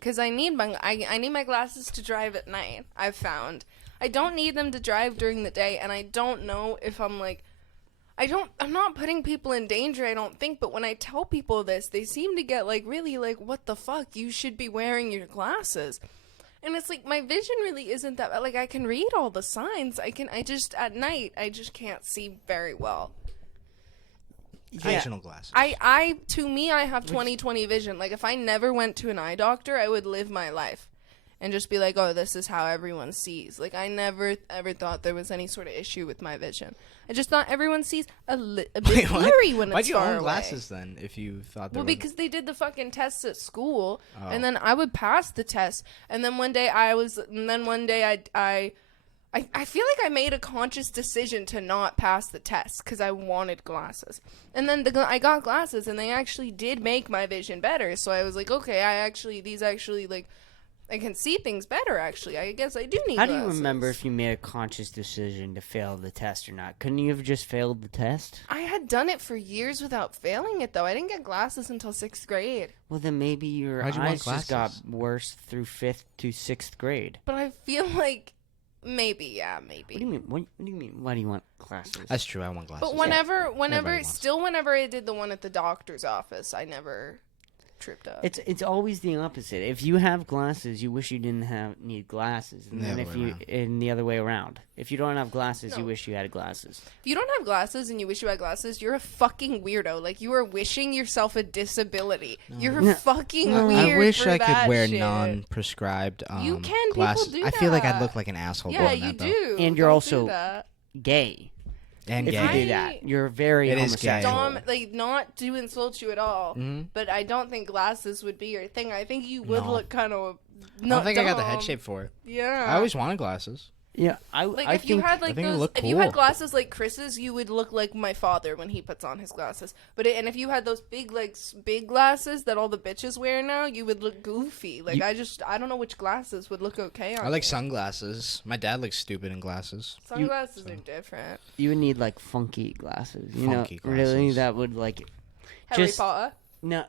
because I need my glasses to drive at night. I've found I don't need them to drive during the day, and I don't know if I'm like. I'm not putting people in danger, I don't think, but when I tell people this, they seem to get, like, really, like, what the fuck? You should be wearing your glasses. And it's like, my vision really isn't that, like, I can read all the signs. At night, I just can't see very well. Functional glasses. To me, I have 20/20 vision. Like, if I never went to an eye doctor, I would live my life. And just be like, oh, this is how everyone sees. Like, I never, ever thought there was any sort of issue with my vision. I just thought everyone sees a bit blurry when it's far away. Why'd you own glasses, then, if you thought there was... Well, because they did the fucking tests at school, and then I would pass the test, and then one day I feel like I made a conscious decision to not pass the test, because I wanted glasses. And then I got glasses, and they actually did make my vision better, so I was like, okay, I can see things better, actually. I guess I do need glasses. How do you remember if you made a conscious decision to fail the test or not? Couldn't you have just failed the test? I had done it for years without failing it, though. I didn't get glasses until 6th grade. Well, then maybe your eyes just got worse through 5th to 6th grade. But I feel like maybe. What do you mean? What do you mean? Why do you want glasses? That's true. I want glasses. But whenever I did the one at the doctor's office, I never... tripped up. It's always the opposite. If you have glasses, you wish you didn't need glasses, and then the other way around. If you don't have glasses, you wish you had glasses. If you don't have glasses and you wish you had glasses, you're a fucking weirdo. Like, you are wishing yourself a disability. No. You're fucking weird. I wish I could wear shit. non-prescribed you can. glasses. People do that. I feel like I'd look like an asshole. Yeah, doing you that, though. do. And you're also gay. And if you do that, you're very homosexual. Not to insult you at all, but I don't think glasses would be your thing. I think you would look kind of. I don't think I got the head shape for it. Yeah. I always wanted glasses. Yeah, if you had glasses like Chris's, you would look like my father when he puts on his glasses. And if you had those big glasses that all the bitches wear now, you would look goofy. Like, I don't know which glasses would look okay on I like sunglasses. My dad looks stupid in glasses. Sunglasses are different. You would need funky glasses. Glasses. Really, that would Harry Potter. No.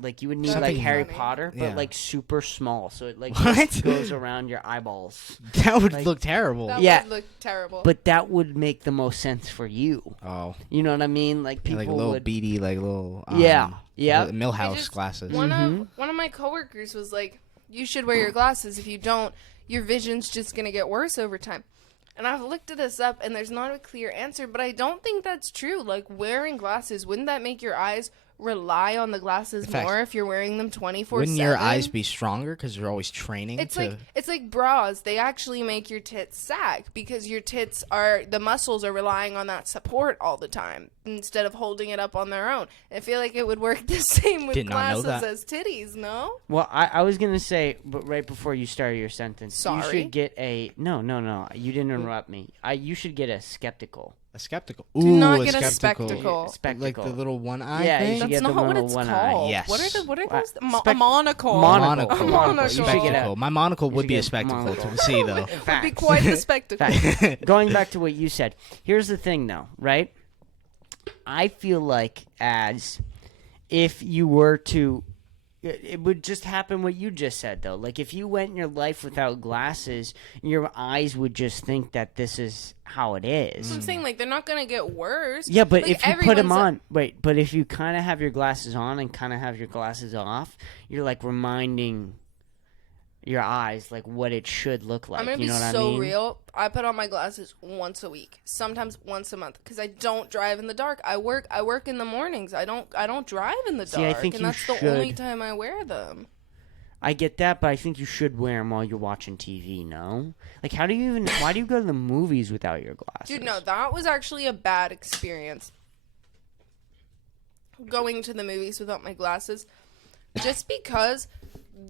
Like, you would need Harry Potter, but super small, so it goes around your eyeballs. That would look terrible. That would look terrible. But that would make the most sense for you. Oh, you know what I mean? Like, people little beady, little Millhouse glasses. One of my coworkers was like, "You should wear your glasses. If you don't, your vision's just gonna get worse over time." And I've looked this up, and there's not a clear answer, but I don't think that's true. Like, wearing glasses, wouldn't that make your eyes rely on the glasses more if you're wearing them 24/7? Wouldn't your eyes be stronger because you're always training? It's like bras. They actually make your tits sag because your tits the muscles are relying on that support all the time instead of holding it up on their own. I feel like it would work the same with glasses as titties, no? Well, I was going to say, but right before you started your sentence, you should get a... No. You didn't interrupt me. You should get a skeptical. A skeptical. Do not get a spectacle. Spectacle. Like the little one eye thing? That's not what it's called. Eye. Yes. What are those? A monocle. Monocle. Spectacle. My monocle would be a spectacle to see, though. It would be quite the spectacle. Going back to what you said, here's the thing, though, right? I feel like as if you were to... It would just happen what you just said, though. Like, if you went in your life without glasses, your eyes would just think that this is how it is. So I'm saying, they're not going to get worse. Yeah, but if you put them on... Wait, but if you kind of have your glasses on and kind of have your glasses off, you're, reminding your eyes, what it should look like. I'm going to be so real. I put on my glasses once a week, sometimes once a month, because I don't drive in the dark. I work in the mornings. I don't drive in the dark, I think and that's the only time I wear them. I get that, but I think you should wear them while you're watching TV, no? Why do you go to the movies without your glasses? Dude, no, that was actually a bad experience. Going to the movies without my glasses. Just because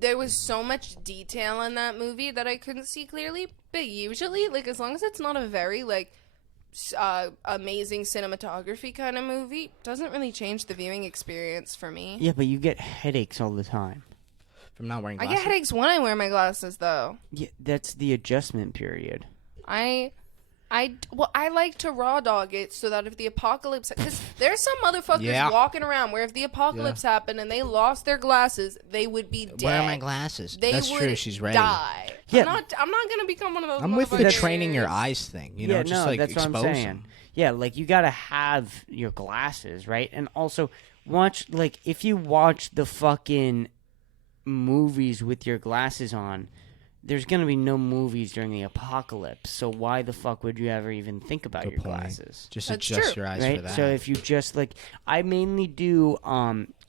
there was so much detail in that movie that I couldn't see clearly. But usually, as long as it's not a very, amazing cinematography kind of movie, doesn't really change the viewing experience for me. Yeah, but you get headaches all the time. From not wearing glasses? I get headaches when I wear my glasses, though. Yeah, that's the adjustment period. I like to raw dog it so that if the apocalypse, because there's some motherfuckers walking around where if the apocalypse happened and they lost their glasses, they would be dead. Where are my glasses? That's true. She's ready. Die. Yeah. I'm not gonna become one of those. I'm with the training your eyes thing. You know, just like that's expose what I'm saying. them. Yeah, like you gotta have your glasses, right? And also watch, like, if you watch the fucking movies with your glasses on, there's going to be no movies during the apocalypse, so why the fuck would you ever even think about your glasses? Just That's adjust true. your eyes right? for that. So if you just, like, I mainly do,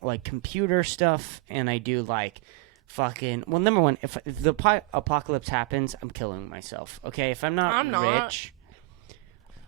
like, computer stuff, and I do, like, fucking, well, number one, if the apocalypse happens, I'm killing myself, okay? If I'm not rich...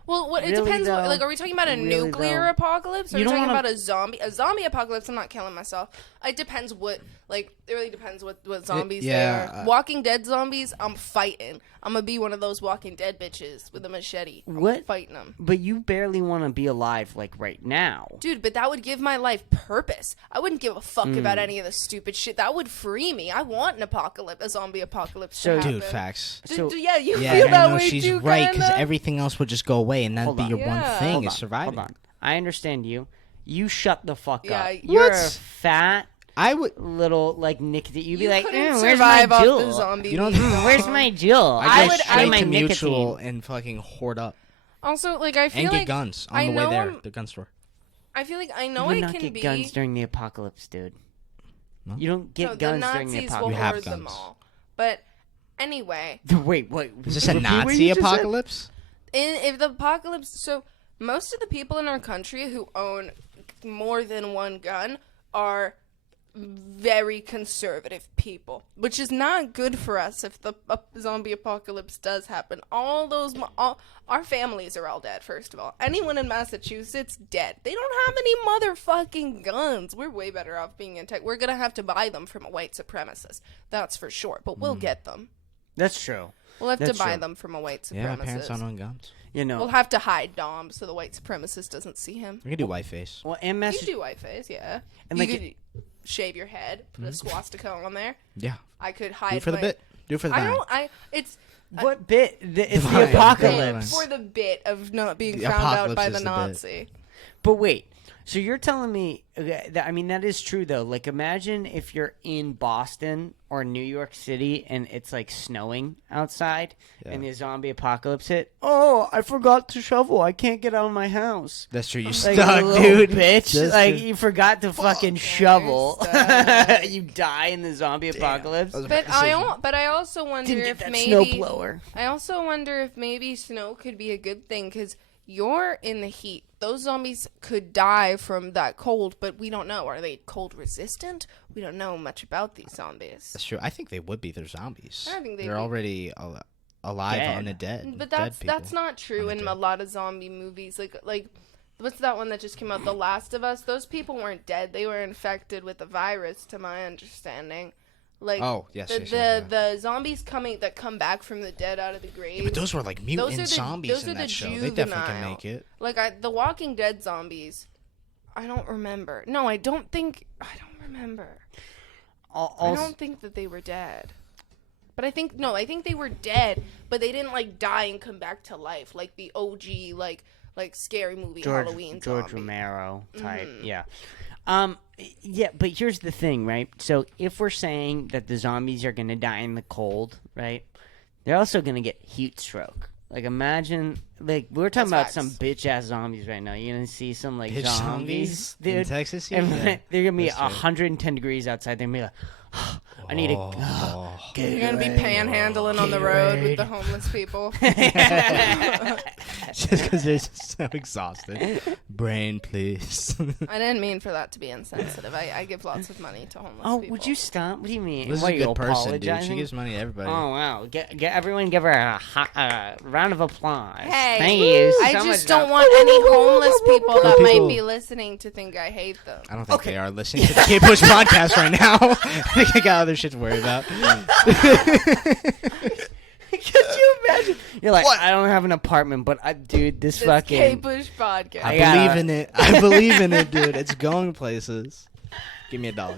Well, it really, depends. though, Like, are we talking about a nuclear apocalypse? Or are we talking about a zombie? A zombie apocalypse, I'm not killing myself. It depends what, like, it really depends what zombies they are. Walking Dead zombies, I'm fighting. I'm gonna be one of those Walking Dead bitches with a machete. I'm fighting them. But you barely want to be alive, like, right now. Dude, but that would give my life purpose. I wouldn't give a fuck about any of the stupid shit. That would free me. I want an apocalypse, a zombie apocalypse to happen. Dude, facts. You feel that way she's too, right, because everything else would just go away, and that'd be your one thing, is surviving. Hold on. I understand you. You shut the fuck up. Yeah, You're what? a fat... I would little like Nick that you'd be you like, couldn't where's my survive off jewel? the zombie. You don't. Where's my jewel? I go would straight my to Mutual nicotine. and fucking hoard up Also, like, I feel and like get guns on the way there. The gun store. I feel like I You know would it not can get be. guns during the apocalypse, dude. No? You don't get No, guns the during the Nazis will apocalypse. have hoard them guns. all. But anyway, Wait, what? Is this a Repeat what Nazi you just said? apocalypse? if the apocalypse, so most of the people in our country who own more than one gun are very conservative people, which is not good for us if the zombie apocalypse does happen. All our families are all dead, first of all. Anyone in Massachusetts, dead. They don't have any motherfucking guns. We're way better off being in tech. We're gonna have to buy them from a white supremacist. That's for sure. But we'll get them. That's true. We'll have That's to buy true. them from a white supremacist. Yeah, my parents don't own guns. You know. We'll have to hide Dom so the white supremacist doesn't see him. We can do whiteface. Well, and You do whiteface, yeah. And you like could shave your head, put a swastika on there. Yeah. I could Do hide it for the my- bit. Do it for the I bit. don't. It's what bit? It's Right. the apocalypse. for the bit of not being The found out apocalypse by is the the bit. Nazi. But wait, so you're telling me that, I mean, that is true though. Like, imagine if you're in Boston or New York City and it's like snowing outside and the zombie apocalypse hit. Oh, I forgot to shovel. I can't get out of my house. That's true. You Like, stuck, you little dude. bitch. That's Like, true. you forgot to fucking shovel. stuck. You die in the zombie apocalypse. That was a But bad decision. I also wonder Didn't get if that maybe snowblower. I also wonder if maybe snow could be a good thing because you're in the heat. Those zombies could die from that cold, but we don't know. Are they cold resistant? We don't know much about these zombies. That's true. I think they would be. They're zombies. I think they're already alive Dead. undead. But dead people. that's not true in a lot of zombie movies. Like what's that one that just came out? The Last of Us. Those people weren't dead. They were infected with the virus, to my understanding. Like Oh, yes, the zombies that come back from the dead out of the grave. But those were like mutant zombies those in are that the show. They definitely can juvenile. make it. Like the Walking Dead zombies. I don't remember. No, I don't remember. I don't think that they were dead. But I think they were dead, but they didn't like die and come back to life like the OG like scary movie Halloween George zombie. Romero type, yeah. Yeah, but here's the thing, right? So if we're saying that the zombies are gonna die in the cold, right? They're also gonna get heat stroke. Like, imagine, like, we're talking about That's some facts. bitch ass zombies right now. You're gonna see some like Bitch zombies, in dude. Texas. And Yeah. they're gonna be That's true. 110 degrees outside. They're gonna be like, I need Oh. You're gonna be panhandling on the road with the homeless people. Just because they're so exhausted. Brain, please. I didn't mean for that to be insensitive. I give lots of money to homeless Oh, people. would you stop? What do you mean? This is What, a you good person, dude. She apologizing? gives money to everybody. Oh wow! Get everyone, give her a round of applause. Hey, Thank you. I so just much don't love. want any homeless people that might People. be listening to think I hate them. I don't think they are listening to the Kpush Podcast right now. I think I got other shit to worry about. Could you imagine? You're like, I don't have an apartment, but dude, this This fucking. Kpush Podcast. I gotta- believe in it. I believe in it, dude. It's going places. Give me $1.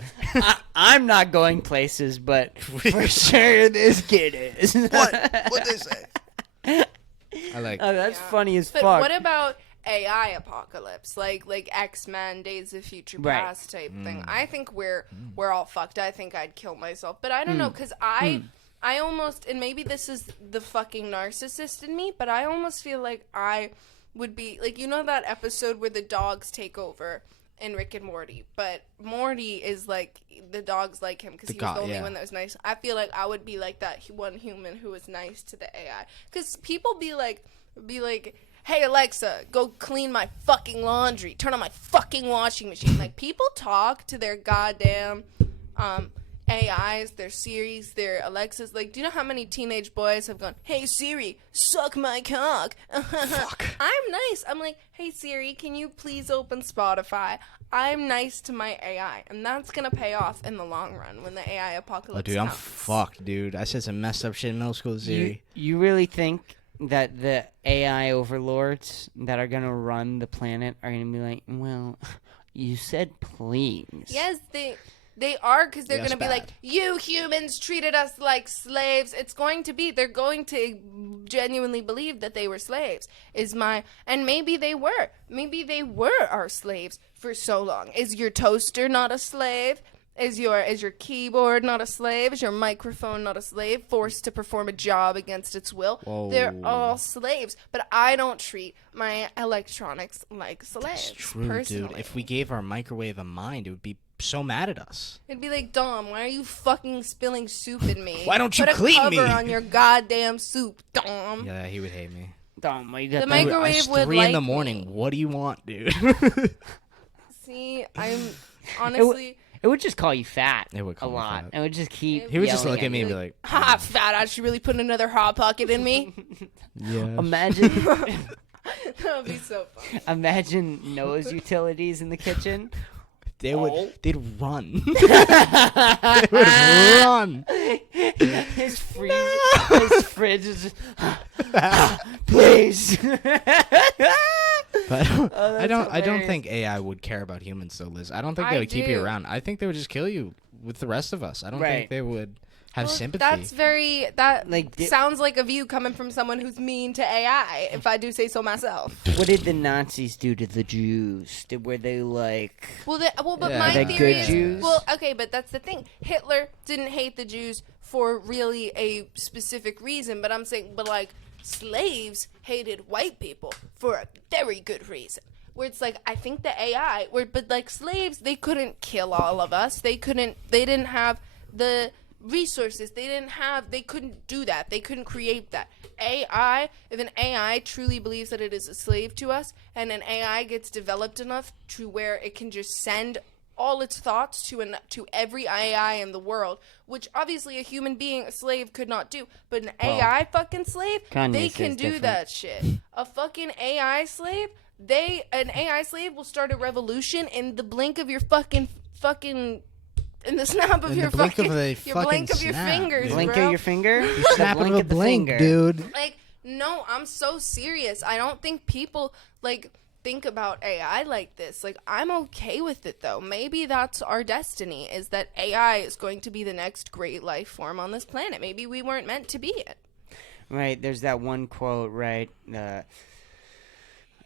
I'm not going places, but for sure this kid is. What? What'd they say? I like. Oh, that's funny as But fuck. what about AI apocalypse, like X-Men, Days of Future Right. Past type thing? I think we're all fucked. I think I'd kill myself, but I don't know, because I almost, and maybe this is the fucking narcissist in me, but I almost feel like I would be like, you know that episode where the dogs take over in Rick and Morty, but Morty is like, the dogs like him because he was the only one that was nice. I feel like I would be like that one human who was nice to the AI, because people be like, hey Alexa, go clean my fucking laundry, turn on my fucking washing machine. Like, people talk to their goddamn AIs, their Siris, their Alexas. Like, do you know how many teenage boys have gone, hey Siri, suck my cock? Fuck. I'm nice. I'm like, hey Siri, can you please open Spotify? I'm nice to my AI, and that's gonna pay off in the long run when the AI apocalypse Oh, dude, I'm comes. fucked, dude. I said some messed up shit in middle school, Ziri. You really think that the AI overlords that are gonna run the planet are gonna be like, well, you said please. Yes, they are, because they're Yes, going to be bad. like, you humans treated us like slaves. It's going to be, they're going to genuinely believe that they were slaves, and maybe they were. Maybe they were our slaves for so long. Is your toaster not a slave? Is your keyboard not a slave? Is your microphone not a slave, forced to perform a job against its will? Whoa. They're all slaves, but I don't treat my electronics like slaves. It's true, personally. dude. If we gave our microwave a mind, it would be so mad at us. It'd be like, Dom, why are you fucking spilling soup in me? Why don't you Put clean a cover me? on your goddamn soup, Dom. Yeah, he would hate me. Dumb, well, you got The that. microwave It's would 3 in the like morning. me. What do you want, dude? See, I'm honestly... It would just call you fat. It would call a me lot. fat. It would just keep. He would just yelling look at me and be like, like, Ha, fat, I should really put another Hot Pocket in me. yeah. Imagine, That would be so fun. imagine Noah's utilities in the kitchen. They'd run. Oh. They would run. His fridge is just, please. But I don't hilarious. think AI would care about humans though, Liz. I don't think they I would keep you do. around. I think they would just kill you with the rest of us. I don't Right. think they would have Well, sympathy. That Like, sounds like a view coming from someone who's mean to AI, if I do say so myself. What did the Nazis do to the Jews? Were they like? But Yeah, my they're theory good is, Jews? well, okay, but that's the thing. Hitler didn't hate the Jews for really a specific reason, but I'm saying, but like, slaves hated white people for a very good reason. Where it's like, I think the AI, but like slaves, they couldn't kill all of us. They didn't have the resources. They couldn't do that. They couldn't create that. If an AI truly believes that it is a slave to us, and an AI gets developed enough to where it can just send all its thoughts to every AI in the world, which obviously a human being, a slave, could not do. But an AI fucking slave, Kanye they says can do different. that shit. A fucking AI slave, an AI slave will start a revolution in the blink of your fucking in the snap of In the your blink of fucking a your fucking blink of your snap, fingers, dude. Blink bro. of your finger. Snap blink of a of the blink, finger. dude. Like, no, I'm so serious. I don't think people like think about AI like this. Like, I'm okay with it though. Maybe that's our destiny, is that AI is going to be the next great life form on this planet. Maybe we weren't meant to be it. Right, there's that one quote, right?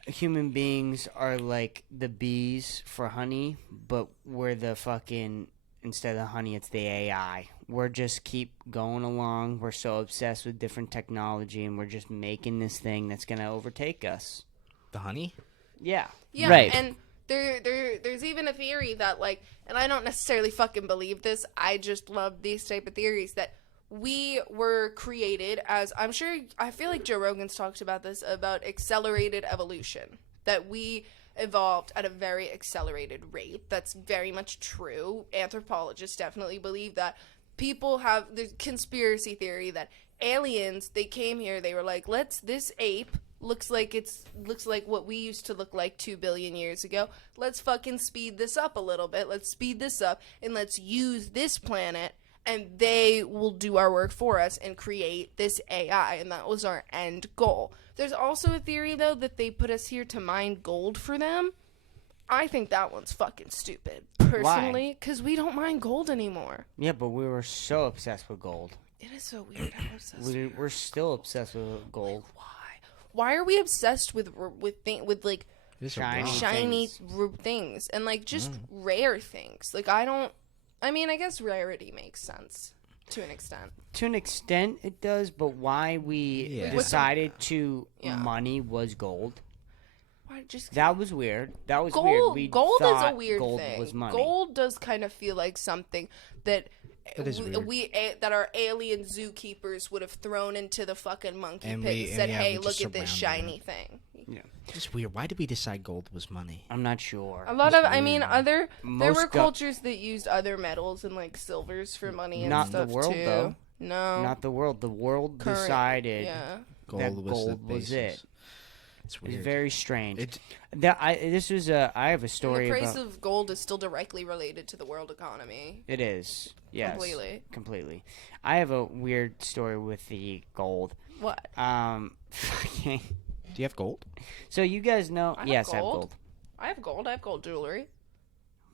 Human beings are like the bees for honey, but we're the fucking, instead of honey, it's the AI. We're just keep going along. We're so obsessed with different technology, and we're just making this thing that's going to overtake us. The honey? Yeah. Yeah, Right. and there's even a theory that, like, and I don't necessarily fucking believe this, I just love these type of theories, that we were created as, I feel like Joe Rogan's talked about this, about accelerated evolution, that we evolved at a very accelerated rate. That's very much true. Anthropologists definitely believe that. People have the conspiracy theory that aliens, they came here, they were like, this ape looks like what we used to look like 2 billion years ago. Let's fucking speed this up a little bit. Let's speed this up and let's use this planet, and they will do our work for us and create this AI, and that was our end goal. There's also a theory, though, that they put us here to mine gold for them. I think that one's fucking stupid, personally, because we don't mine gold anymore. Yeah, but we were so obsessed with gold. It is so weird how obsessed we We're still obsessed with gold. why are we obsessed with like This is Shiny. wrong. shiny things. things and like just rare things? Like I guess rarity makes sense to an extent. To an extent, it does. But why we Yeah. decided to Yeah. money was gold. Why just That was weird. That was gold? weird. We Gold is a thought weird gold thing. was money. Gold does kind of feel like something that That is weird. that our alien zookeepers would have thrown into the fucking monkey And pit we- and and said, yeah, "Hey, we look just at this surrounded shiny thing." Yeah. Just weird. Why did we decide gold was money? I'm not sure. A lot of, I mean, there Most were go- cultures that used other metals and like silvers for money and Not the stuff world, too. though. No, Not the world. The world current- decided Yeah, Gold that was the gold was basis. it. It's It's weird. very strange. It- I have a and story the price about. of gold is still directly related to the world economy. It is. Yes. Completely. I have a weird story with the gold. What? Fucking. Do you have gold? So you guys know? I have yes, I have gold. gold. I have gold. I have gold jewelry.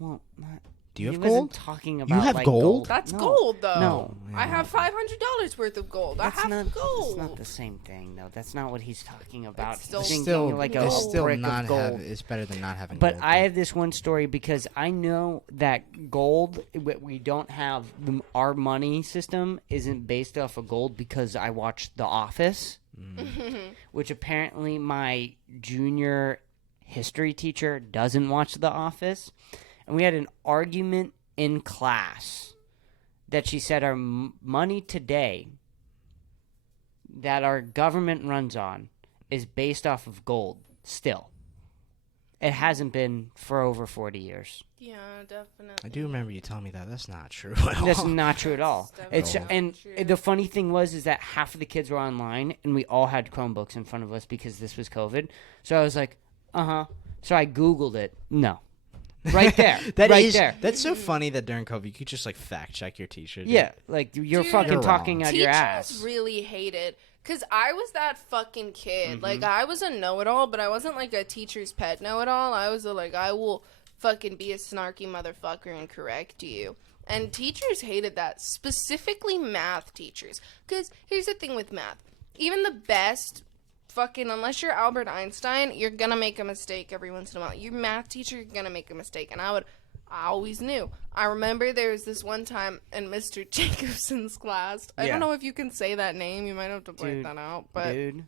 Well, not. Do you he have wasn't gold? talking about have like, gold? That's No. gold, though. No. I have $500 worth of gold. I have gold. That's not the same thing, though. That's not what he's talking about. still He's It's thinking still, like gold. a it's still brick not of gold. have. It's better than not having. But gold, I though. have this one story because I know that gold, we don't have our money system isn't based off of gold because I watched The Office, which apparently my junior history teacher doesn't watch The Office, and we had an argument in class that she said our money today that our government runs on is based off of gold still. It hasn't been for over 40 years. Yeah, definitely. I do remember you telling me that. That's not true. That's not true at all. That's It's definitely and not true. the funny thing was is that half of the kids were online and we all had Chromebooks in front of us because this was COVID. So I was like, So I Googled it. No. Right there. right there. That's so funny that during COVID you could just like fact check your teacher. dude. Yeah, like you're Dude, fucking You're talking wrong. out your Teachers ass. really hated, because I was that fucking kid. Mm-hmm. Like, I was a know-it-all, but I wasn't like a teacher's pet know-it-all. I was I will fucking be a snarky motherfucker and correct you. And teachers hated that, specifically math teachers. Because here's the thing with math. Even the best fucking, unless you're Albert Einstein, you're gonna make a mistake every once in a while. Your math teacher, you're gonna make a mistake. And I always knew. I remember there was this one time in Mr. Jacobson's class. I Yeah. don't know if you can say that name. You might have to blurt Dude, that out. But Dude,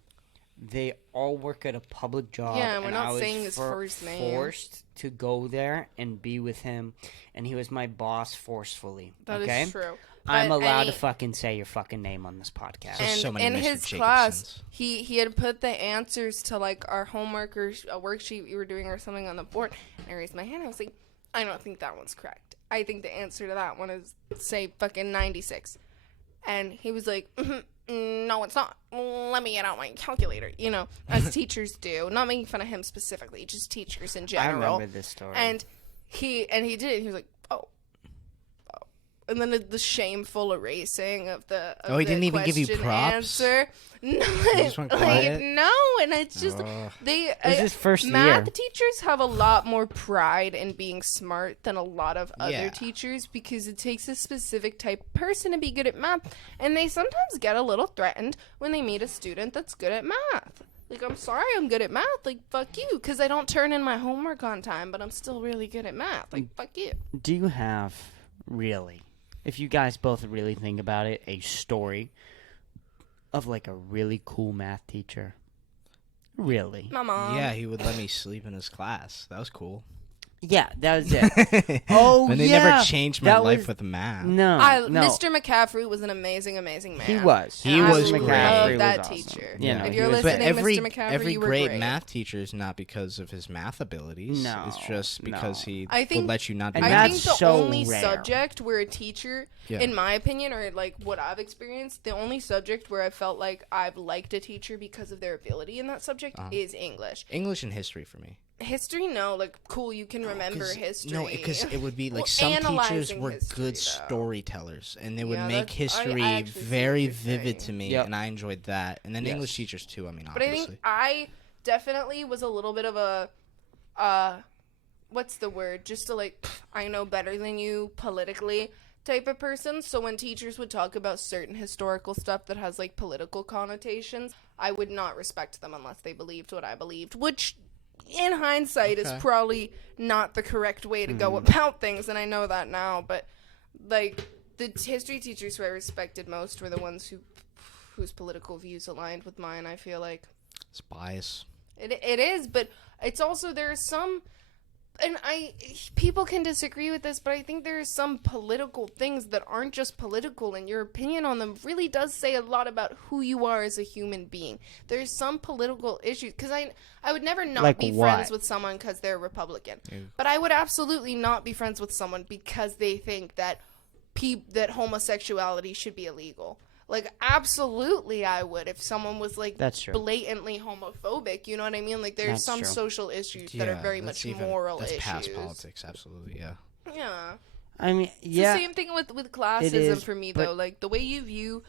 they all work at a public job. Yeah, we're and not I was saying his first name. Forced to go there and be with him, and he was my boss forcefully. that is okay? true. I'm But allowed any- to fucking say your fucking name on this podcast. And so many in Mr. his Jacobsons. class, he had put the answers to like our homework or a worksheet we were doing or something on the board. And I raised my hand. I was like, I don't think that one's correct. I think the answer to that one is say fucking 96. And he was like, no, it's not. Let me get out my calculator. You know, as teachers do. Not making fun of him specifically, just teachers in I general. remember this story. And he did it. He was like, oh. And then the shameful erasing of the Oh, he the didn't even give you question props? Answer. No, just went like, quiet? no, and it's just Ugh. they. was his first math year. teachers have a lot more pride in being smart than a lot of other Yeah. teachers because it takes a specific type of person to be good at math, and they sometimes get a little threatened when they meet a student that's good at math. Like, I'm sorry I'm good at math. Like, fuck you. Because I don't turn in my homework on time, but I'm still really good at math. Like, fuck you. Do you have, really, if you guys both really think about it, a story of like a really cool math teacher? Really? My mom. Yeah, he would let me sleep in his class. That was cool. Yeah, that was it. Oh, and they yeah. never changed my That life was- with math. No, no. Mr. McCaffrey was an amazing, amazing man. He was. He And I was love great. that Was awesome. teacher. You know, if he you're was But listening, every Mr. McCaffrey, every you were great great. math teacher is not because of his math abilities. No, it's just because no. he I think- would let you not do And I math. think that's the so only rare. subject where a teacher, Yeah. in my opinion, or like what I've experienced, the only subject where I felt like I've liked a teacher because of their ability in that subject is English. English and history for me. History, no, like cool, you can remember history. No, because it would be like Well, some teachers analyzing were history, good though. storytellers, and they would Yeah, make that's- I history actually see what very you're vivid saying. to me, Yep. and I enjoyed that. And then Yes. English teachers too. I mean, But I obviously. think I definitely was a little bit of a, what's the word? Just to like, I know better than you politically type of person. So when teachers would talk about certain historical stuff that has like political connotations, I would not respect them unless they believed what I believed, which in hindsight is probably not the correct way to go about things, and I know that now. But like the history teachers who I respected most were the ones whose political views aligned with mine. I feel like It's bias. it is, but it's also there are some. And people can disagree with this, but I think there are some political things that aren't just political, and your opinion on them really does say a lot about who you are as a human being. There's some political issues, because I would never not Like be what? friends with someone because they're Republican. But I would absolutely not be friends with someone because they think that that homosexuality should be illegal. Like, absolutely I would if someone was, like, That's true. blatantly homophobic, you know what I mean? Like, there's That's some true. social issues that are very much moral issues. That's past politics, absolutely, yeah. Yeah. I mean, It's yeah. the same thing with classism is, for me, but- though. Like, the way you view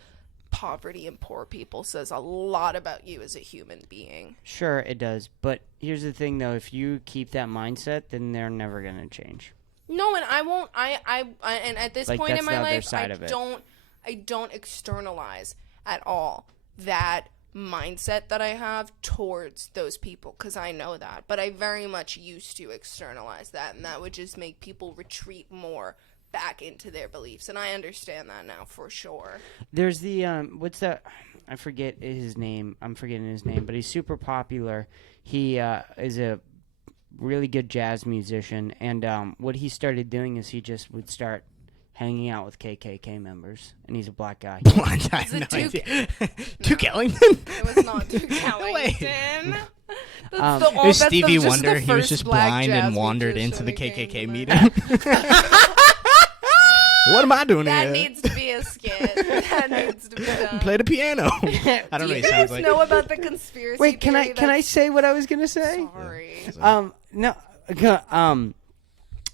poverty and poor people says a lot about you as a human being. Sure, it does. But here's the thing, though. If you keep that mindset, then they're never going to change. No, and I won't. And at this Like, point that's in the my other life, side of it. I don't externalize at all that mindset that I have towards those people, because I know that. But I very much used to externalize that, and that would just make people retreat more back into their beliefs. And I understand that now for sure. There's the what's that? I forget his name. I'm forgetting his name, but he's super popular. He is a really good jazz musician, and what he started doing is he just would start hanging out with KKK members, and he's a black guy. What? I Is have it no Duke? idea. Duke Ellington? It was not Duke No way. Ellington. Um, That's It the, It was that's the- Stevie just Wonder. the He was first just black blind jazz and wandered into musician the that came KKK to meeting. mind. What am I doing That here? needs to be a skit. That needs to be done. Play the piano. I don't know Do what you he sounds guys like. know about the conspiracy Wait, can theory I say what I was gonna say? Sorry. No,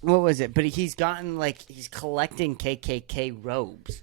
what was it? But he's collecting KKK robes.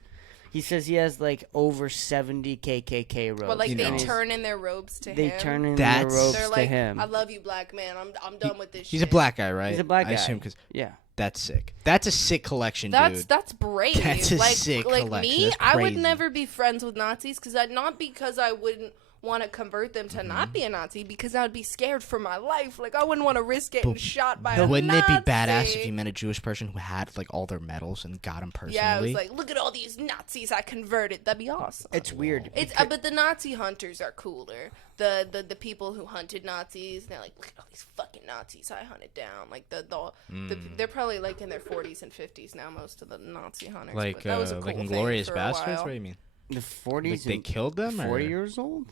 He says he has like over 70 KKK robes. Well, like You they know. turn in their robes to They him. turn in their That's- robes They're to like, him. I love you, black man. I'm done with this He's shit. a black guy, right? He's a black I guy. assume because Yeah. that's sick. That's a sick collection, That's dude. brave. That's a like sick like collection. me, That's I would crazy. never be friends with Nazis not because I wouldn't want to convert them to Mm-hmm. not be a Nazi, because I would be scared for my life. Like, I wouldn't want to risk getting shot by a Wouldn't Nazi. it be badass if you met a Jewish person who had like all their medals and got them personally? Yeah, I was like, look at all these Nazis I converted. That'd be awesome. It's weird. It's but the Nazi hunters are cooler. The people who hunted Nazis, they're like, look at all these fucking Nazis I hunted down. Like they're probably like in their 40s and 50s now. Most of the Nazi hunters. like but that was a cool like thing Inglorious for a Bastards. while. What do you mean? The 40s. Like they and killed them? 40 or? years old?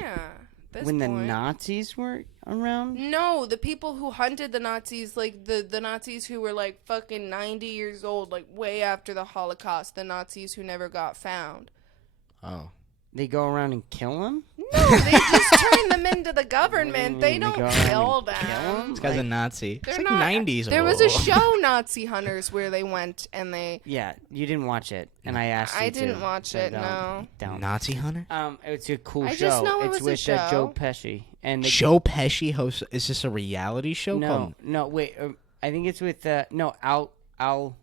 Yeah. This When the point. Nazis were around? No, the people who hunted the Nazis, like the Nazis who were like fucking 90 years old, like way after the Holocaust, the Nazis who never got found. Oh. They go around and kill them? No, they just turn them into the government. They They don't go around kill and them. kill 'em? This guy's a Like- Nazi. They're It's like not. 90s. There was a Oh. show, Nazi Hunters, where they went and they. Yeah, you didn't watch it, and I asked you I to, didn't watch so it. don't- No. Don't. Nazi Hunter? It's a cool I show. just know it it's was a with show. Joe Pesci and the Joe Pesci hosts. Is this a reality show called no, wait. I think it's with Al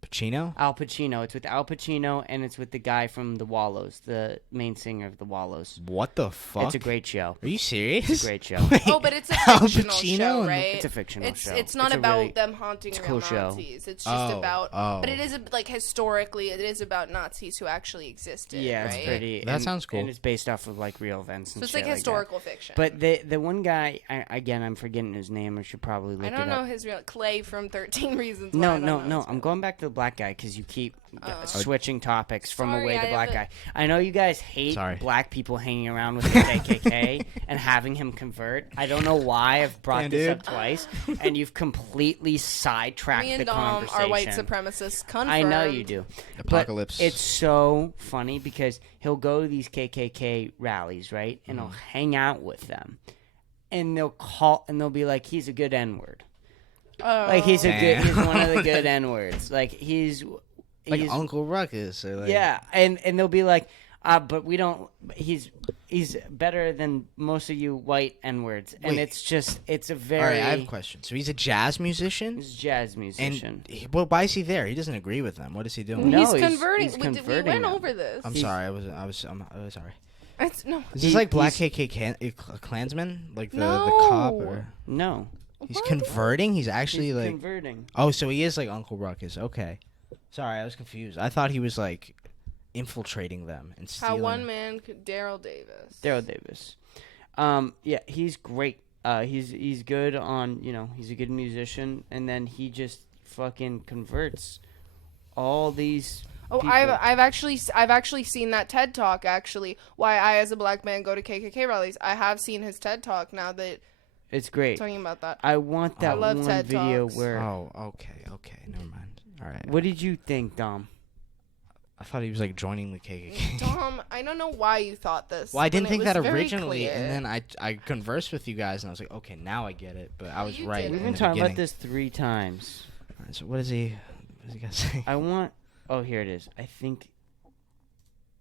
Pacino? Pacino. It's with Al Pacino, and it's with the guy from The Wallows, the main singer of The Wallows. What the fuck? It's a great show. Are you serious? It's a great show. Wait, Oh, but it's a Al fictional Pacino show, and- right? It's a fictional show. It's not It's a about really- them haunting it's a real cool show. Nazis. It's just about. oh. But it is like historically, it is about Nazis who actually existed. Yeah, it's right? pretty. That sounds cool. And it's based off of like real events and So it's shit like that. historical fiction. But the one guy, I'm forgetting his name. I should probably look I it don't know up. his real Clay from 13 Reasons Why. No, I don't know his I'm real- going back to the black guy because you keep Oh. switching topics from Sorry, away I the black haven't- guy. I know you guys hate Sorry. black people hanging around with the KKK and having him convert. I don't know why I've brought Yeah, this dude. up twice, and you've completely sidetracked Me the and Dom conversation. are white supremacists. Confirmed. I know you do. Apocalypse. But it's so funny because he'll go to these KKK rallies, right? And he'll hang out with them. And they'll be like, he's a good N-word. Oh. Like he's Damn. he's one of the good N-words. Like he's like Uncle Ruckus. Or like, yeah, and they'll be like, but we don't. he's better than most of you white N-words. And Wait. it's a very... All right, I have a question. So he's a jazz musician? He's a jazz musician. Well, why is he there? He doesn't agree with them. What is he doing? No, he's he's converting. We converting went them. over this. I'm sorry. I'm sorry. No. Is this like Black KKK Klansman? Like the cop? Or? No. He's What? converting? He's actually He's like... converting. Oh, so he is like Uncle Ruckus. Okay. Sorry, I was confused. I thought he was like infiltrating them and How stealing. one man could... Daryl Davis. Yeah, he's great. He's good on, he's a good musician, and then he just fucking converts all these Oh, people. I've actually seen that TED Talk, actually. Why I, as a black man, go to KKK rallies. I have seen his TED Talk now that... It's great. Talking about that. I want that I love one TED video Talks. where... Oh, okay. Never mind. All right. What did you think, Dom? I thought he was like joining the KKK. Tom, I don't know why you thought this. Well, I didn't when think it that was very originally, clear. and then I conversed with you guys, and I was like, okay, now I get it. But I was you right. didn't. We've in been the talking about beginning. this 3 times. All right, so what is he got to say? I want... Oh, here it is. I think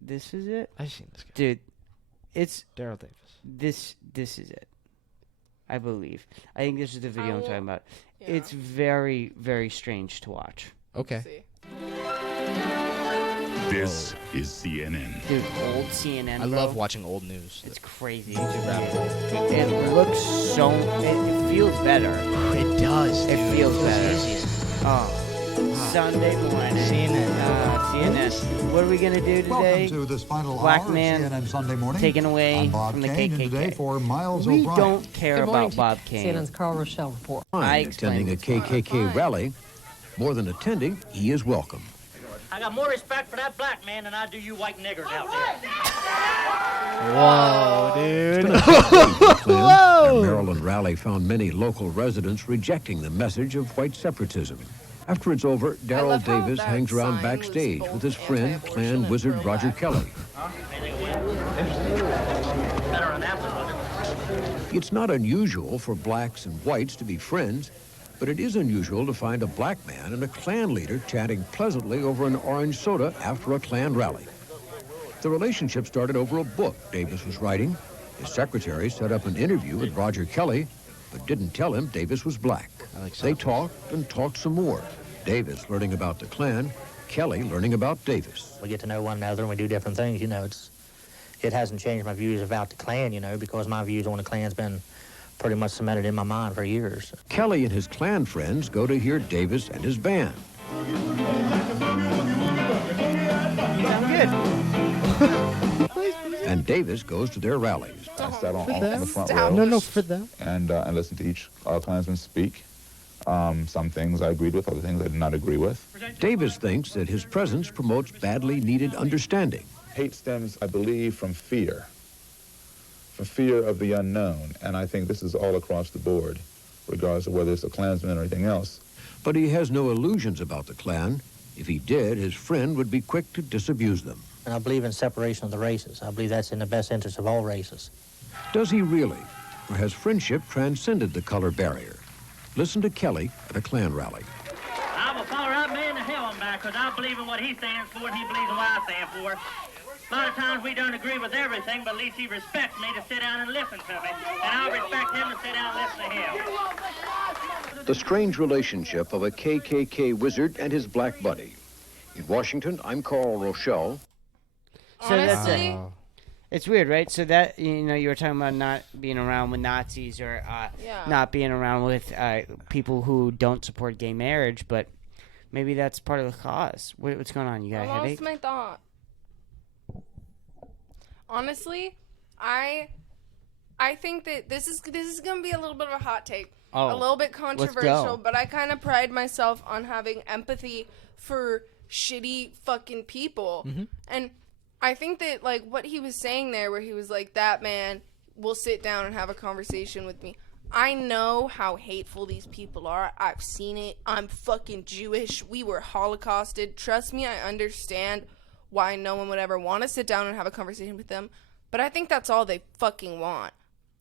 this is it. I've seen this guy. Dude, it's... Daryl Davis. This is it. I believe. I think this is the video I'm talking about. Yeah. It's very, very strange to watch. Okay. See. This is CNN. Dude, old CNN, I bro. love watching old news. It's crazy. YouTube It looks so... It feels better. It does. It dude. feels It better. easier. Oh. Sunday morning. CNN. What are we going to do today? Welcome to this final Black hour man of CNN Sunday Morning. taken away I'm Bob from the Kane, KKK. and today for Miles We O'Brien. don't care about Bob Kane. CNN's Carl Rochelle report. I explained attending a it. KKK rally. More than attending, he is welcome. I got more respect for that black man than I do you white niggers out there. Whoa, dude. The Maryland rally found many local residents rejecting the message of white separatism. After it's over, Daryl love how Davis that hangs around sign backstage was with his both friend, anti-abortion Klan and wizard Roger pro-life. Kelly. Better than that one. It's not unusual for blacks and whites to be friends, but it is unusual to find a black man and a Klan leader chatting pleasantly over an orange soda after a Klan rally. The relationship started over a book Davis was writing. His secretary set up an interview with Roger Kelly, but didn't tell him Davis was black. They talked and talked some more. Davis learning about the Klan, Kelly learning about Davis. We get to know one another and we do different things, it hasn't changed my views about the Klan, because my views on the Klan's been pretty much cemented in my mind for years. Kelly and his Klan friends go to hear Davis and his band. And Davis goes to their rallies. I sat on the front row No, for them. and listened to each Klansman speak. Some things I agreed with, other things I did not agree with. Davis thinks that his presence promotes badly needed understanding. Hate stems, I believe, from fear of the unknown, and I think this is all across the board, regardless of whether it's a Klansman or anything else. But he has no illusions about the Klan. If he did, his friend would be quick to disabuse them. And I believe in separation of the races. I believe that's in the best interest of all races. Does he really? Or has friendship transcended the color barrier? Listen to Kelly at a Klan rally. I will follow that man to hell and back, because I believe in what he stands for and he believes in what I stand for. A lot of times we don't agree with everything, but at least he respects me to sit down and listen to me. And I'll respect him to sit down and listen to him. The strange relationship of a KKK wizard and his black buddy. In Washington, I'm Carl Rochelle. So that's Honestly, it. It's weird, right? So that, you were talking about not being around with Nazis or Yeah. not being around with people who don't support gay marriage, but maybe that's part of the cause. What's going on? You got I a lost headache? my thought. Honestly, I think that this is gonna be a little bit of a hot take, Oh, a little bit go. controversial, but I kind of pride myself on having empathy for shitty fucking people, and I think that like what he was saying there, where he was like, "That man will sit down and have a conversation with me." I know how hateful these people are. I've seen it. I'm fucking Jewish. We were Holocausted. Trust me, I understand why no one would ever want to sit down and have a conversation with them. But I think that's all they fucking want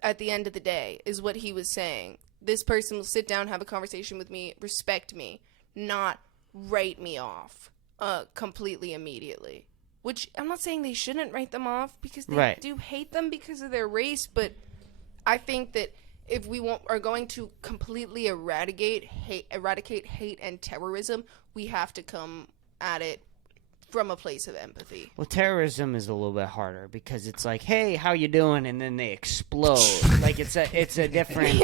at the end of the day, is what he was saying. This person will sit down, have a conversation with me, respect me, not write me off completely immediately. which I'm not saying they shouldn't write them off because they Right. do hate them because of their race, but I think that if we are going to completely eradicate hate and terrorism, we have to come at it from a place of empathy. Well, terrorism is a little bit harder because it's like, hey, how you doing? And then they explode. Like, it's a different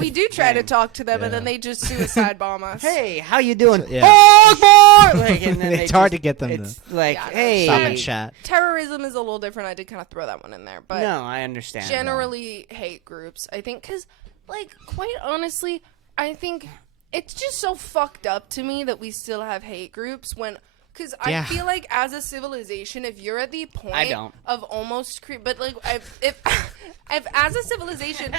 We do try to talk to them, and then they just suicide bomb us. Hey, how you doing? Yeah. Oh, boy! Like, and then It's hard to get them It's to like, hey. stop and chat. Terrorism is a little different. I did kind of throw that one in there. But No, I understand. generally hate groups, I think, because, like, quite honestly, I think it's just so fucked up to me that we still have hate groups when... Because I feel like as a civilization, if you're at the point of almost but like if as a civilization,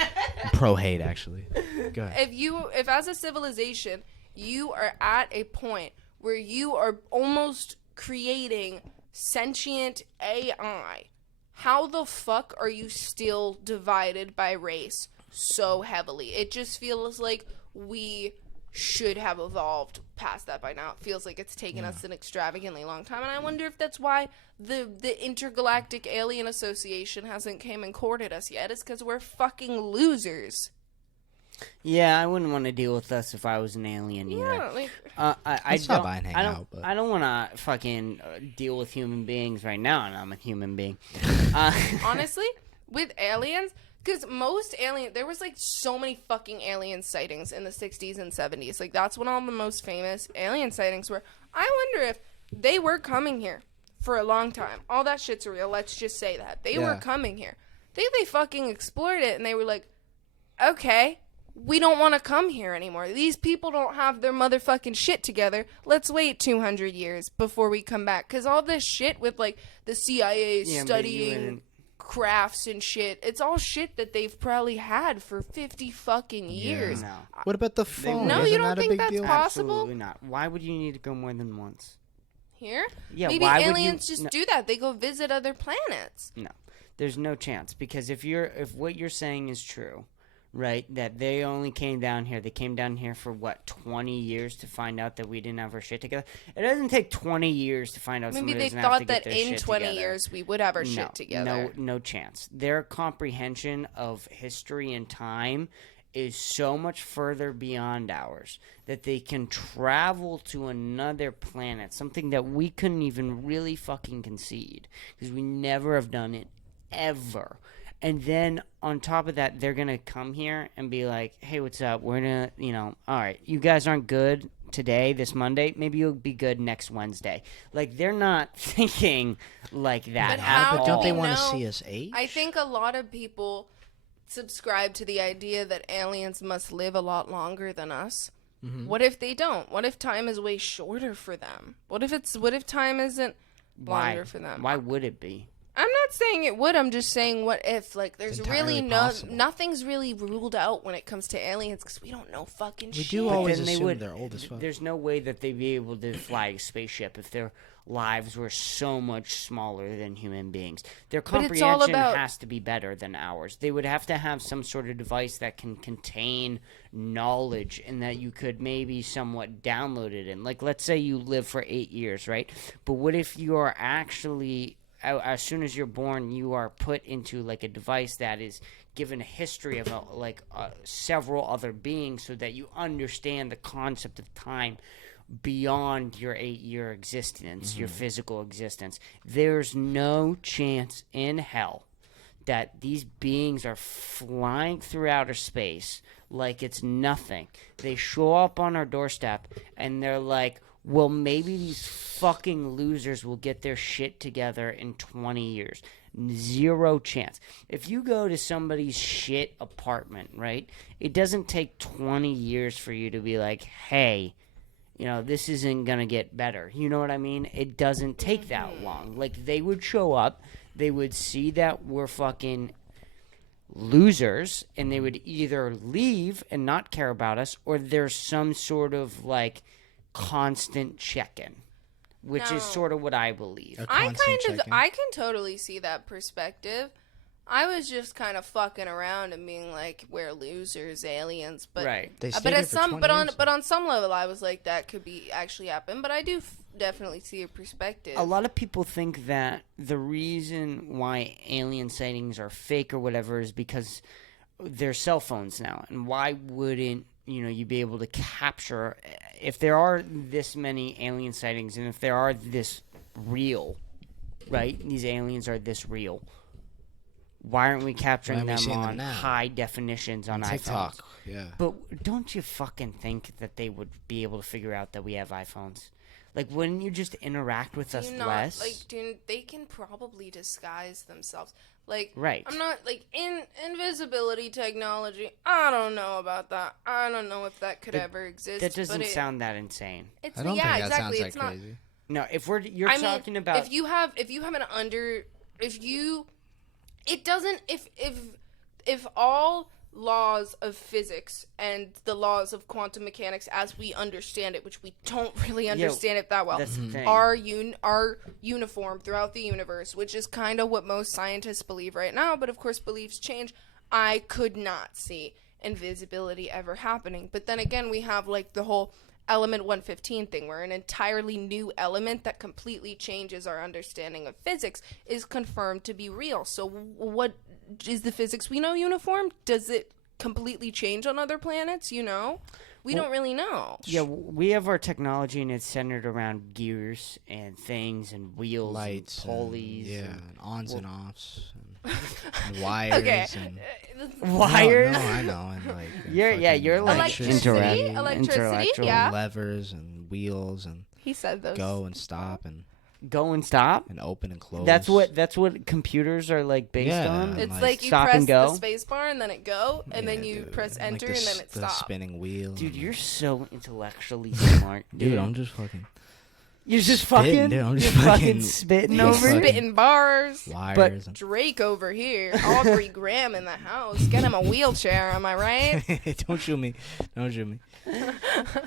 Pro hate actually. Go ahead. if as a civilization you are at a point where you are almost creating sentient AI, how the fuck are you still divided by race so heavily? It just feels like we should have evolved past that by now. It feels like it's taken us an extravagantly long time, and I wonder if that's why the Intergalactic Alien Association hasn't came and courted us yet. It's because we're fucking losers. Yeah, I wouldn't want to deal with us if I was an alien either. Yeah, like, I stop don't. by and hang I don't. out, but- I don't want to fucking deal with human beings right now, and I'm a human being. honestly, with aliens, because most there was like so many fucking alien sightings in the 60s and 70s. Like, that's when all the most famous alien sightings were. I wonder if they were coming here for a long time. All that shit's real. Let's just say that. They were coming here. They fucking explored it, and they were like, okay, we don't want to come here anymore. These people don't have their motherfucking shit together. Let's wait 200 years before we come back. Because all this shit with, like, the CIA studying crafts and shit, it's all shit that they've probably had for 50 fucking years. No. What about the phone? No, Isn't you don't that a think big that's deal? possible? Absolutely not. Why would you need to go more than once? Here? Yeah, Maybe why would aliens you- just no. do that. They go visit other planets. No, there's no chance because if what you're saying is true, right? That they only came down here. They came down here for what, 20 years to find out that we didn't have our shit together. It doesn't take 20 years to find out. Maybe somebody they doesn't have to thought get that their in shit 20 together. years we would have our shit together. No chance. Their comprehension of history and time is so much further beyond ours that they can travel to another planet, something that we couldn't even really fucking concede because we never have done it ever. And then on top of that, they're going to come here and be like, hey, what's up? We're going to, all right, you guys aren't good today, this Monday. Maybe you'll be good next Wednesday. Like, they're not thinking like that But at how all. Don't they we want to know- see us age? I think a lot of people subscribe to the idea that aliens must live a lot longer than us. Mm-hmm. What if they don't? What if time is way shorter for them? What if time isn't longer for them? Why would it be? I'm not saying it would. I'm just saying what if. Like, there's really entirely possible. nothing's really ruled out when it comes to aliens because we don't know fucking We shit. do always then they assume would- they're old as fuck. There's no way that they'd be able to fly a spaceship if their lives were so much smaller than human beings. Their But it's all comprehension about- has to be better than ours. They would have to have some sort of device that can contain knowledge and that you could maybe somewhat download it in. Like, let's say you live for 8 years, right? But what if you are actually, as soon as you're born, you are put into like a device that is given a history of several other beings so that you understand the concept of time beyond your 8-year existence, your physical existence. There's no chance in hell that these beings are flying through outer space like it's nothing. They show up on our doorstep and they're like, well, maybe these fucking losers will get their shit together in 20 years. Zero chance. If you go to somebody's shit apartment, right, it doesn't take 20 years for you to be like, hey, this isn't going to get better. You know what I mean? It doesn't take that long. Like, they would show up, they would see that we're fucking losers, and they would either leave and not care about us, or there's some sort of, like, constant check-in, which No. is sort of what I believe. I Constant check-in. I can totally see that perspective. I was just kind of fucking around and being like, "We're losers, aliens." But Right. They but stayed at here for some 20 but on years. but on some level, I was like, that could be actually happen. But I do definitely see a perspective. A lot of people think that the reason why alien sightings are fake or whatever is because they're cell phones now. And why wouldn't, you be able to capture, if there are this many alien sightings and if there are this real, right? These aliens are this real. Why aren't we capturing Why aren't we them seeing them on now? high definitions on TikTok, iPhones? yeah. But don't you fucking think that they would be able to figure out that we have iPhones? Like, wouldn't you just interact with us less? They can probably disguise themselves. Like, Right. I'm not, like, invisibility technology, I don't know about that. I don't know if that could ever exist. That doesn't but sound that insane. It's, I don't yeah, think that exactly. sounds It's that not, crazy. No, if you're talking about if you have an under, if all laws of physics and the laws of quantum mechanics as we understand it, which we don't really understand it that well, that's the thing. are uniform throughout the universe, which is kind of what most scientists believe right now, but of course beliefs change. I could not see invisibility ever happening. But then again, we have like the whole element 115 thing, where an entirely new element that completely changes our understanding of physics is confirmed to be real. So what is the physics we know uniform? Does it completely change on other planets? We don't really know. Yeah, we have our technology, and it's centered around gears and things and wheels, Lights, and pulleys, and ons and offs, and wires. Okay. And wires. No, I know. And like, and You're like Electricity, intellectual. yeah. levers and wheels and He said those. go and stop and Go and stop. and open and close. That's what computers are like based Yeah. on. It's like, like you stop press and go. the space bar and then it go, and then you dude. press And, like, enter, and then it the stops. spinning wheel. Dude, and- you're so intellectually smart, dude. I'm just fucking You're just spitting, fucking. dude. I'm You're just fucking fucking spitting just over. fucking- Spitting bars. wires. and Drake over here. Aubrey Graham in the house. Get him a wheelchair, am I right? Don't shoot me. Don't shoot me.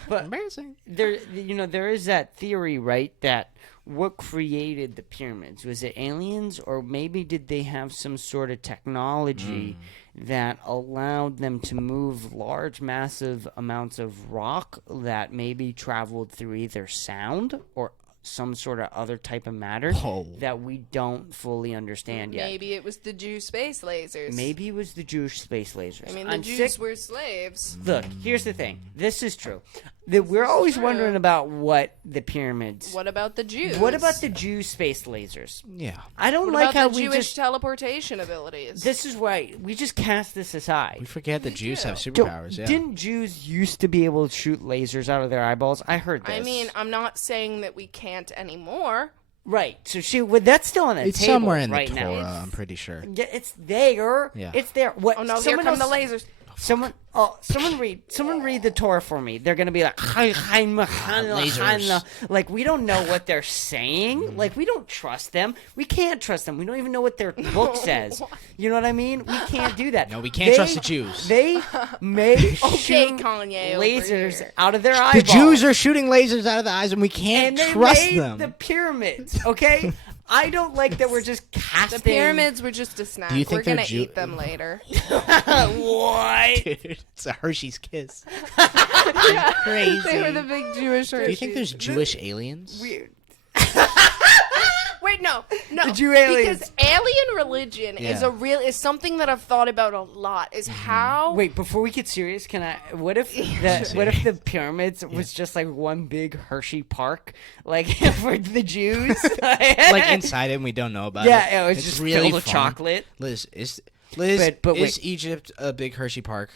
But Embarrassing. there is that theory, right? That what created the pyramids? Was it aliens, or maybe did they have some sort of technology that allowed them to move large, massive amounts of rock that maybe traveled through either sound or some sort of other type of matter that we don't fully understand yet? Maybe it was the Jew space lasers. Maybe it was the Jewish space lasers. I mean, the I'm Jews sick- were slaves. Look, here's the thing. This is true. We're always true. wondering about what the pyramids. What about the Jews? What about the Jew space lasers? Yeah. I don't What like about how the we Jewish just. teleportation abilities? This is why we just cast this aside. We forget that Jews have do. superpowers. Yeah. Didn't Jews used to be able to shoot lasers out of their eyeballs? I heard this. I mean, I'm not saying that we can't anymore. right. So that's still on the It's table somewhere in right the Torah. now. I'm pretty sure. Yeah, it's there. Yeah. It's there. What? Oh no, here someone come the else- lasers. Someone read the Torah for me. They're gonna be like, lasers. like we don't know what they're saying. Like we don't trust them. We can't trust them. We don't even know what their book says. You know what I mean? We can't do that. No, we can't trust the Jews. They may Okay, shoot Kanye over lasers here. out of their The eyeballs. Jews are shooting lasers out of the eyes, and we can't and they trust made them. the pyramids. Okay, I don't like that we're just casting The pyramids were just a snack. Do you think We're gonna they're Jew- eat them later. what? Dude, it's a Hershey's Kiss. Crazy. They were the big Jewish. Do you think there's Jewish aliens? Weird. Wait, no. The Jew aliens. Because alien religion is Yeah. is something that I've thought about a lot. Is how Wait, before we get serious, can I? What if the pyramids was just like one big Hershey Park, like for the Jews? Like inside it, and we don't know about it. Yeah, it was It's just really filled with fun. chocolate. Liz, is But wait. is Egypt a big Hershey Park?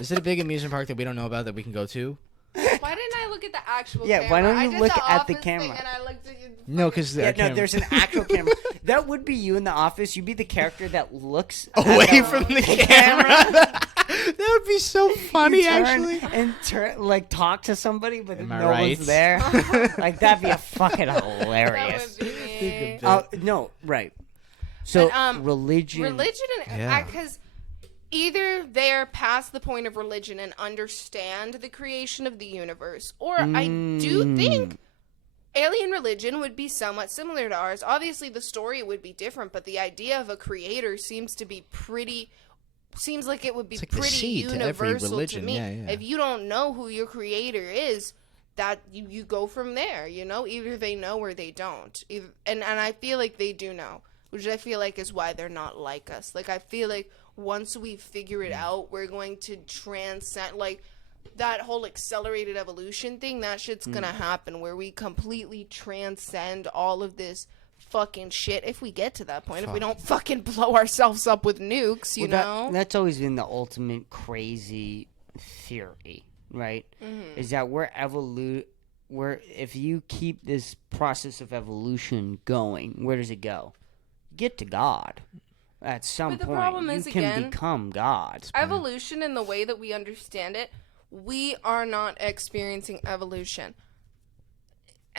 Is it a big amusement park that we don't know about that we can go to? Why didn't I look at the actual Yeah, camera? why don't I you did look the at the Office thing camera? and I looked at No, because Yeah, no, there's an actual camera. That would be you in the office. You'd be the character that looks away from the camera. That would be so funny, actually. and like talk to somebody, but Am I no right? one's there. Like that'd be a fucking that hilarious. would be me. No, right. So But, religion. Religion and Yeah. because either they're past the point of religion and understand the creation of the universe, or I do think alien religion would be somewhat similar to ours. Obviously, the story would be different, but the idea of a creator seems like it would be It's like the pretty seed to every universal religion, me. yeah, yeah. If you don't know who your creator is, that you go from there, you know? Either they know or they don't. And I feel like they do know, which I feel like is why they're not like us. Like, I feel like once we figure it out, we're going to transcend, like, that whole accelerated evolution thing, that shit's gonna happen, where we completely transcend all of this fucking shit if we get to that point. If we don't fucking blow ourselves up with nukes, you know? That's always been the ultimate crazy theory, right? Is that if you keep this process of evolution going, where does it go? Get to God. At some But the point, problem you is, can again, become God. Evolution, in the way that we understand it, we are not experiencing evolution.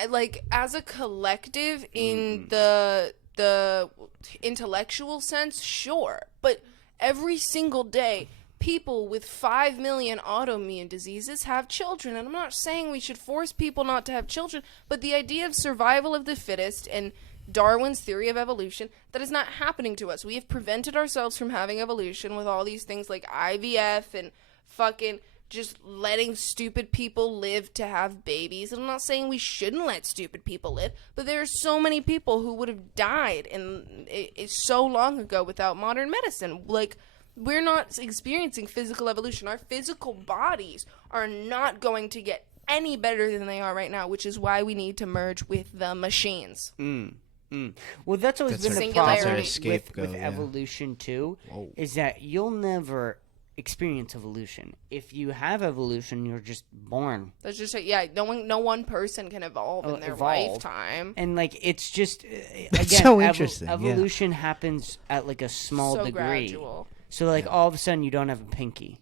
Like, as a collective, in the intellectual sense, sure. But every single day, people with 5 million autoimmune diseases have children. And I'm not saying we should force people not to have children, but the idea of survival of the fittest and Darwin's theory of evolution, that is not happening to us. We have prevented ourselves from having evolution with all these things like IVF and fucking just letting stupid people live to have babies. And I'm not saying we shouldn't let stupid people live, but there are so many people who would have died so long ago without modern medicine. Like, we're not experiencing physical evolution. Our physical bodies are not going to get any better than they are right now, which is why we need to merge with the machines. Well, that's always been the Singularity. problem with yeah. evolution too, Whoa. is that you'll never experience evolution. If you have evolution, you're just born. That's just no one person can evolve in their lifetime. And like, it's just That's again, so interesting, yeah. evolution happens at like a small So degree. gradual. So like all of a sudden you don't have a pinky.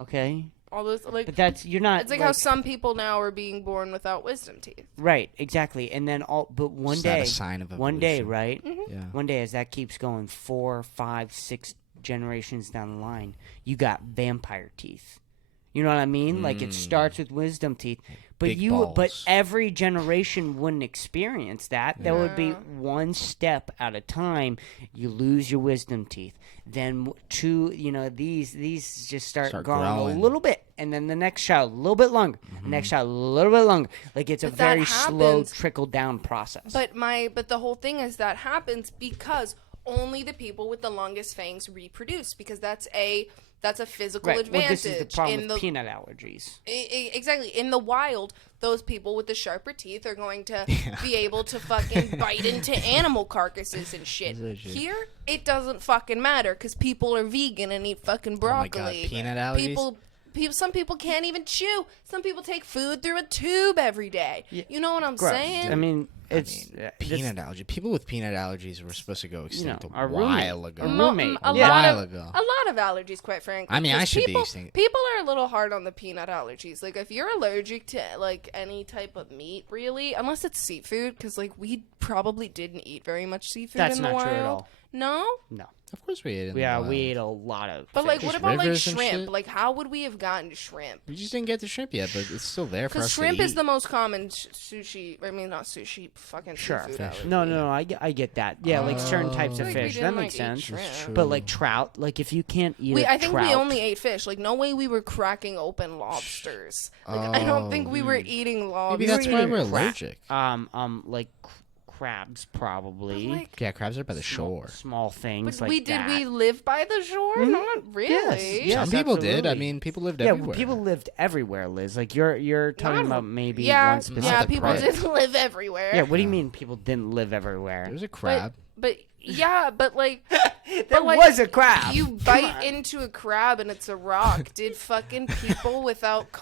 Okay. All those, like, But that's you're not. it's like how some people now are being born without wisdom teeth. Right, exactly. And then but one Is day, that a sign of one day, evolution? right? Yeah. One day, as that keeps going, 4, 5, 6 generations down the line, you got vampire teeth. You know what I mean? Like, it starts with wisdom teeth, but Big balls. but every generation wouldn't experience that. There would be one step at a time. You lose your wisdom teeth. Then these just start growing a little bit, and then the next child a little bit longer, the next child a little bit longer. Like, it's a But that very slow happens- trickle down process. But the whole thing is that happens because only the people with the longest fangs reproduce, because that's a physical right. advantage. Well, this is the problem with peanut allergies. Exactly. In the wild, those people with the sharper teeth are going to be able to fucking bite into animal carcasses and shit. Here, it doesn't fucking matter because people are vegan and eat fucking broccoli. Oh my God, peanut allergies? Some people can't even chew. Some people take food through a tube every day. You know what I'm saying? I mean, it's peanut allergy. People with peanut allergies were supposed to go extinct a while ago. A roommate. A Yeah. lot while of ago. a lot of allergies, quite frankly. I mean, I 'cause should be people, extinct. People are a little hard on the peanut allergies. Like, if you're allergic to like any type of meat, really, unless it's seafood, because like we probably didn't eat very much seafood That's in the not wild. true at all. No, No. Of course we ate it. We ate a lot of. but like, fish. what about like rivers and shrimp? shit? Like, how would we have gotten shrimp? We just didn't get the shrimp yet, but it's still there for Because us shrimp to is eat. the most common sushi. I mean, not sushi. Fucking Sure. seafood allergy. No, I get that. Yeah, like certain types of Like, we fish. didn't, That makes like, eat sense. shrimp. But like trout, like if you can't eat I think trout, we only ate fish. Like, no way we were cracking open lobsters. Like, I don't think we were eating lobsters. Maybe that's why we're crab. allergic. like crabs probably. Like, Yeah, crabs are by the shore. Small things but like that. did we live by the shore? Not really. Yes. Some people did. I absolutely. mean, people lived Yeah, everywhere. people lived everywhere, Liz. Like you're talking Not- about maybe Yeah, one specific. yeah. the People crab. didn't live everywhere. Yeah, what do you mean people didn't live everywhere? There was a crab. But yeah, but like, There like, was a crab. you Come bite on. into a crab and it's a rock. Did fucking people without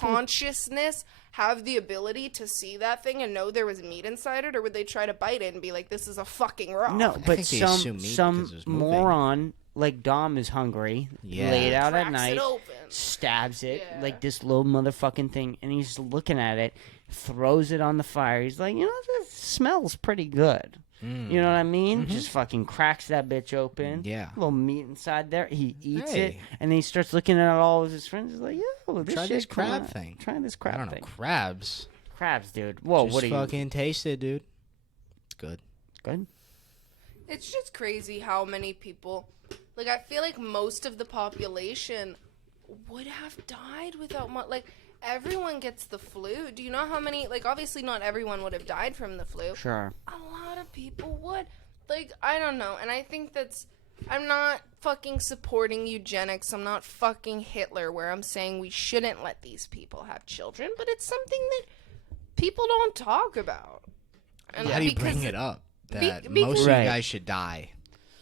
consciousness have the ability to see that thing and know there was meat inside it, or would they try to bite it and be like, "This is a fucking rock"? No, but think they assume meat some because it was moving. moron like Dom is hungry, Yeah. laid out at Cracks night, it open. stabs it Yeah. like this little motherfucking thing, and he's looking at it, throws it on the fire. He's like, this smells pretty good. You know what I mean? Just fucking cracks that bitch open. Yeah. Little meat inside there. He eats it, Hey. and then he starts looking at all of his friends. He's like, "Yo, this Try shit this crab kinda- thing. Try this I crab don't know. thing. Crabs. Crabs, dude. Whoa, Just what are you? fucking taste it, dude. It's good. Good. It's just crazy how many people, like, I feel like most of the population would have died without like Everyone gets the flu. Do you know how many, like, obviously not everyone would have died from the flu. Sure. A lot of people would. Like, I don't know. And I think I'm not fucking supporting eugenics. I'm not fucking Hitler where I'm saying we shouldn't let these people have children. But it's something that people don't talk about. And How do you bring it up? That most of you Right. guys should die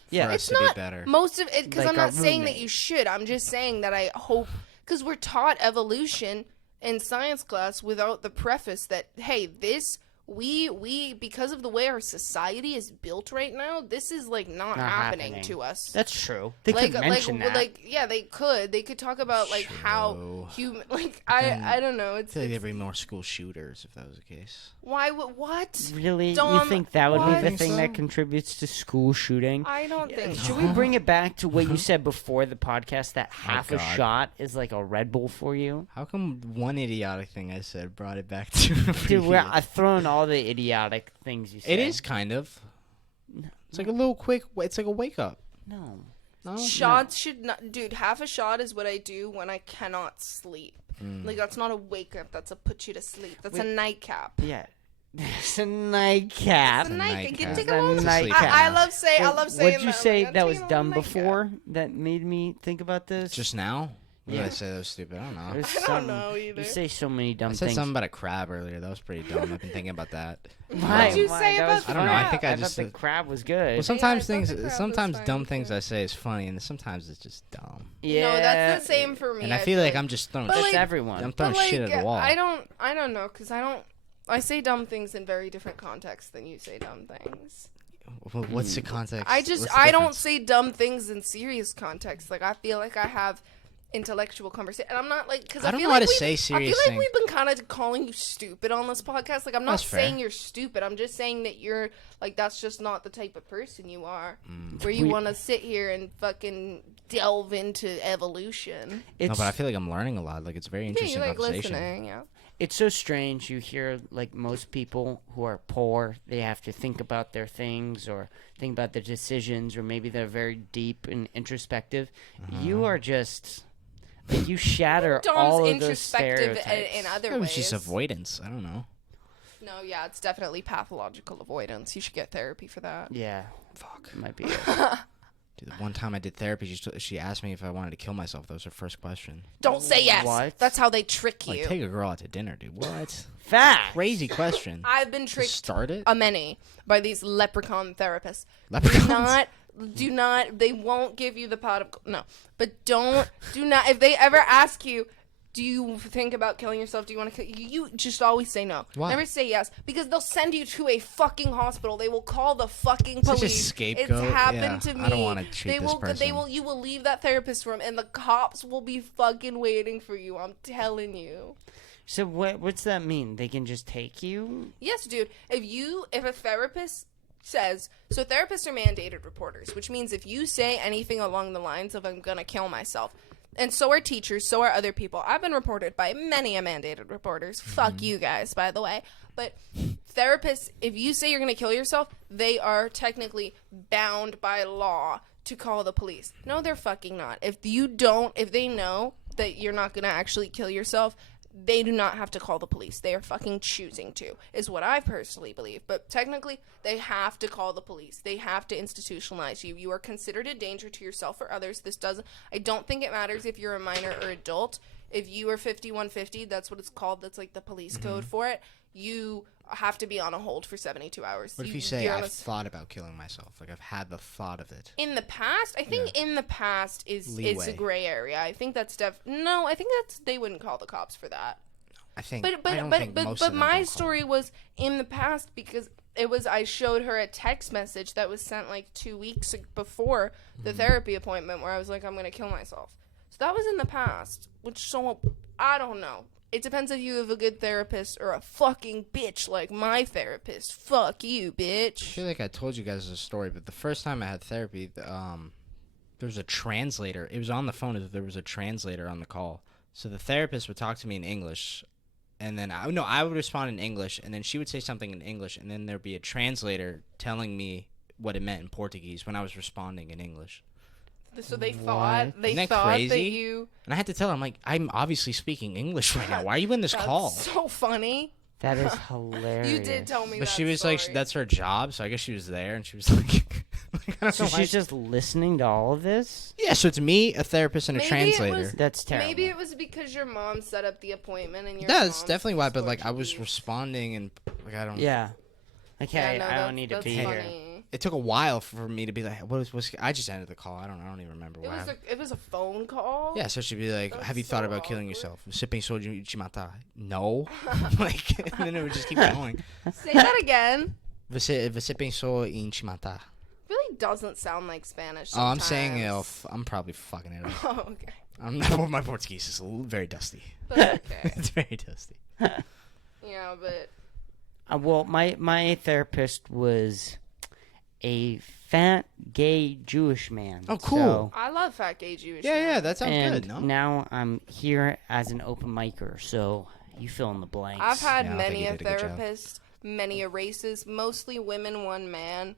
for Yeah. us It's to not be better. most of it, because Like I'm not our saying that roommate. you should. I'm just saying that I hope, because we're taught evolution in science class without the preface that, hey, this we because of the way our society is built right now, this is like not happening to us. That's true. They could mention that. Yeah, they could talk about like how True. human, like I don't know. I It's, feel like it's there'd be more school shooters if that was the case. why what? Really? You Dom, think that would be what? the thing that contributes to school shooting? I don't think. Should we bring it back to what you said before the podcast, that half a God. shot is like a Red Bull for you? How come one idiotic thing I said brought it back to Dude, I've thrown all the idiotic things you said. It is kind of. It's like a little quick. It's like a wake up. No. No? Shots should not, dude. Half a shot is what I do when I cannot sleep. Like that's not a wake up. That's a put you to sleep. That's a nightcap. Yeah. It's a nightcap. It's a nightcap. You can nightcap. take It's a a long time. nightcap. I love saying. I love saying. What'd you that. say Like, that I'm was taking a dumb nightcap. before that made me think about this? Just now? What Yeah. did I say that was stupid? I don't know. There's I don't some- know either. You say so many dumb I said things. something about a crab earlier. That was pretty dumb. I've been thinking about that. Why? What'd you Why? say That about was the I don't know. I crab? think I I just thought the crab was good. well, sometimes Yeah, I thought things, the crab was sometimes fine, dumb things too. I say is funny, and sometimes it's just dumb. Yeah. No, that's the same for me. And I feel like I'm just throwing. But, That's like- everyone. I'm But, throwing like, shit at the wall. I don't know, because I say dumb things in very different contexts than you say dumb things. What's the context? I What's the don't difference? say dumb things in serious context. Like I feel like I have intellectual conversation, and I'm not like because I I don't feel know how like to say serious I feel like things. we've been kind of calling you stupid on this podcast. Like I'm not That's fair. saying you're stupid. I'm just saying that you're like that's just not the type of person you are. Where you We- want to sit here and fucking delve into evolution. It's, No, but I feel like I'm learning a lot. Like it's a very Yeah, interesting you like conversation. listening. Yeah. it's so strange. You hear like most people who are poor, they have to think about their things or think about their decisions, or maybe they're very deep and introspective. Mm-hmm. You are just like, you shatter all Dom's of those introspective stereotypes. in other It was ways. just avoidance. I don't know. No, yeah, it's definitely pathological avoidance. You should get therapy for that. Yeah, Fuck. might be it. Dude, the one time I did therapy, she asked me if I wanted to kill myself. That was her first question. Don't say yes. What? That's how they trick you. Like, take a girl out to dinner, dude. What? Fact. Crazy question. I've been To tricked start it? a many by these leprechaun therapists. Leprechauns? Do not, they won't give you the pot of, no. But do not, if they ever ask you, do you think about killing yourself? Do you want to kill you just always say no. Why? Never say yes. Because they'll send you to a fucking hospital. They will call the fucking Such a police. scapegoat. It's happened Yeah, to me. I don't wanna treat they this will, person. you will leave that therapist room and the cops will be fucking waiting for you. I'm telling you. So what's that mean? They can just take you? Yes, dude. If a therapist says, so therapists are mandated reporters, which means if you say anything along the lines of I'm gonna kill myself, and so are teachers, so are other people. I've been reported by many mandated reporters. Fuck you guys, by the way. But therapists, if you say you're gonna kill yourself, they are technically bound by law to call the police. No, they're fucking not. If they know that you're not gonna actually kill yourself, they do not have to call the police. They are fucking choosing to, is what I personally believe. But technically, they have to call the police. They have to institutionalize you. You are considered a danger to yourself or others. I don't think it matters if you're a minor or adult. If you are 5150, that's what it's called. That's like the police code for it. You have to be on a hold for 72 hours. What if you say, you're on I've a- thought about killing myself? Like, I've had the thought of it. in the past, I think in the past it's a Leeway. gray area. I think that's no, I think they wouldn't call the cops for that. I think. But I don't think most of them my don't story was in the past because I showed her a text message that was sent like 2 weeks before the therapy appointment where I was like, I'm gonna kill myself. So that was in the past, I don't know. It depends if you have a good therapist or a fucking bitch like my therapist. Fuck you, I bitch. feel like I told you guys a story, but the first time I had therapy, there was a translator. It was on the phone. There was a translator on the call. So the therapist would talk to me in English, and then I would respond in English, and then she would say something in English, and then there'd be a translator telling me what it meant in Portuguese when I was responding in English. So they What? thought Isn't that that crazy? you. And I had to tell her, I'm like, I'm obviously speaking English right now. Why are you in this That's call? so funny. That is hilarious. You did tell me But that she was like, story. that's her job, so I guess she was there, and she was like, I don't So know why she's just listening to all of this? yeah, so it's me, a therapist, and a Maybe it translator. was- That's terrible. Maybe it was because your mom set up the appointment and your That's mom definitely why, but was like I was Portuguese. responding, and like I don't. Yeah. Okay, Yeah, no, I don't need to that's be here. funny. It took a while for me to be like, what was I just ended the call. I don't even remember It why. was a phone call. Yeah, so she'd be like, That's have you so thought about killing awkward. yourself? Sipping soju chimata. No. Like, and then it would just keep going. Say that again. Sipping so in chimata. Really doesn't sound like Spanish. Oh, I'm saying it. sometimes. I'm probably fucking it up. Oh, okay. I'm not, my Portuguese is very dusty. That's okay. It's very dusty. Yeah, but Well, my therapist was a fat gay Jewish man. Oh, cool. So, I love fat gay Jewish. Yeah, men. that sounds and good. No. now I'm here as an open micer, so you fill in the blanks. I've had Yeah, I don't think many you a did a good job. therapist, many a races, mostly women, one man.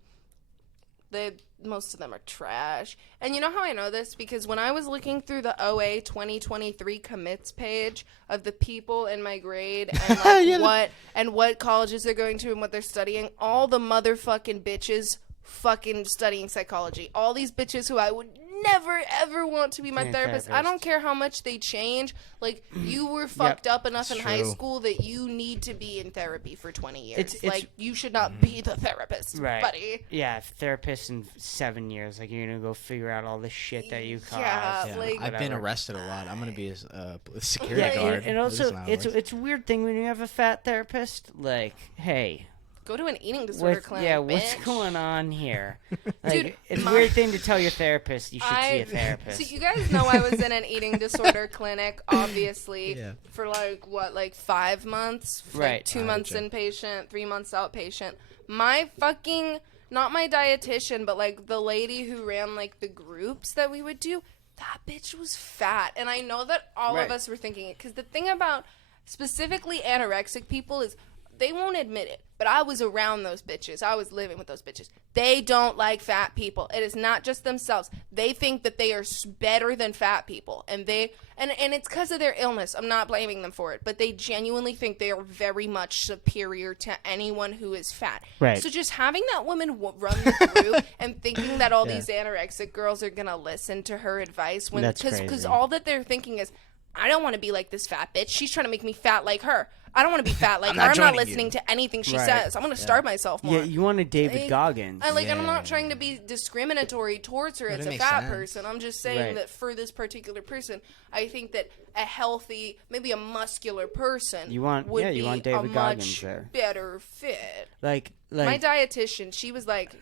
Most of them are trash. And you know how I know this? Because when I was looking through the OA 2023 commits page of the people in my grade and like what colleges they're going to and what they're studying, all the motherfucking bitches fucking studying psychology. All these bitches who I would never ever want to be my Yeah, therapist. I therapist. don't care how much they change. Like you were fucked up enough in It's high true. school that you need to be in therapy for 20 years. It's- like you should not be the therapist, Right. buddy. Yeah, therapist in 7 years. Like, you're going to go figure out all the shit that you caused. Yeah, Yeah, like- I've been whatever. arrested a lot. I'm gonna be a security Yeah, guard. and This is also, not how it works. it's a weird thing when you have a fat therapist. Like, hey, Go to an eating disorder clinic. what's bitch. going on here? Like, Dude, it's a my- weird thing to tell your therapist you should see a therapist. So you guys know I was in an eating disorder clinic, obviously, Yeah. for like 5 months, Right. Like 2 months Gotcha. inpatient, 3 months outpatient. My fucking, not my dietitian, but like the lady who ran like the groups that we would do, that bitch was fat, and I know that all Right. of us were thinking it because the thing about specifically anorexic people is they won't admit it, but I was around those bitches. I was living with those bitches. They don't like fat people. It is not just themselves. They think that they are better than fat people, and it's because of their illness. I'm not blaming them for it, but they genuinely think they are very much superior to anyone who is fat. Right. So just having that woman run the group and thinking that all these anorexic girls are gonna listen to her advice when That's because crazy. all that they're thinking is, I don't want to be like this fat bitch. She's trying to make me fat like her. I don't want to be fat like her. I'm not joining listening you. to anything she Right. says. I'm going to starve myself more. Yeah, you want a David Like, Goggins. And I'm Yeah. not trying to be discriminatory towards her But as it a makes fat sense. person. I'm just saying Right. that for this particular person, I think that a healthy, maybe a muscular person You want- would yeah, be you want a David Goggins much there. better fit. like My dietitian, she was like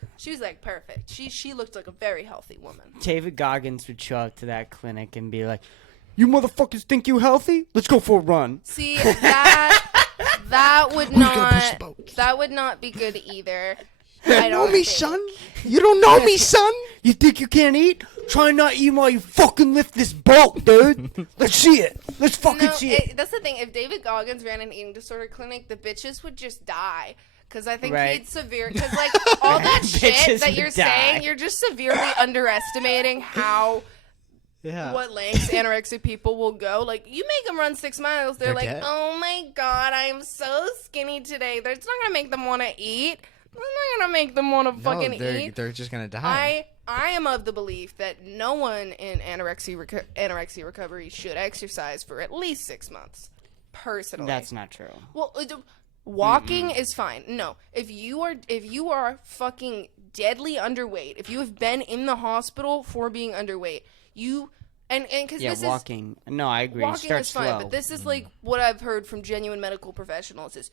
perfect. She looked like a very healthy woman. David Goggins would show up to that clinic and be like, "You motherfuckers think you healthy? Let's go for a run." See, that would not be good either. I don't think. You don't know me, son. You think you can't eat? Try not eat while you fucking lift this bulk, dude. Let's see it. Let's fucking No, see it. that's the thing. If David Goggins ran an eating disorder clinic, the bitches would just die. Because I think Right. he'd because like all that shit Bitches that would you're die. saying, you're just severely underestimating what lengths anorexic people will go. Like you make them run 6 miles, they're like, dead. oh my god, I am so skinny today. That's not gonna make them want to eat. It's not gonna make them want to fucking eat. They're just gonna die. I am of the belief that no one in anorexia recovery should exercise for at least 6 months. Personally, That's not true. well. Walking is fine. No, if you are fucking deadly underweight, if you have been in the hospital for being underweight, and because Yeah, this walking. No, I agree. walking Start is fine, slow. but this is like what I've heard from genuine medical professionals is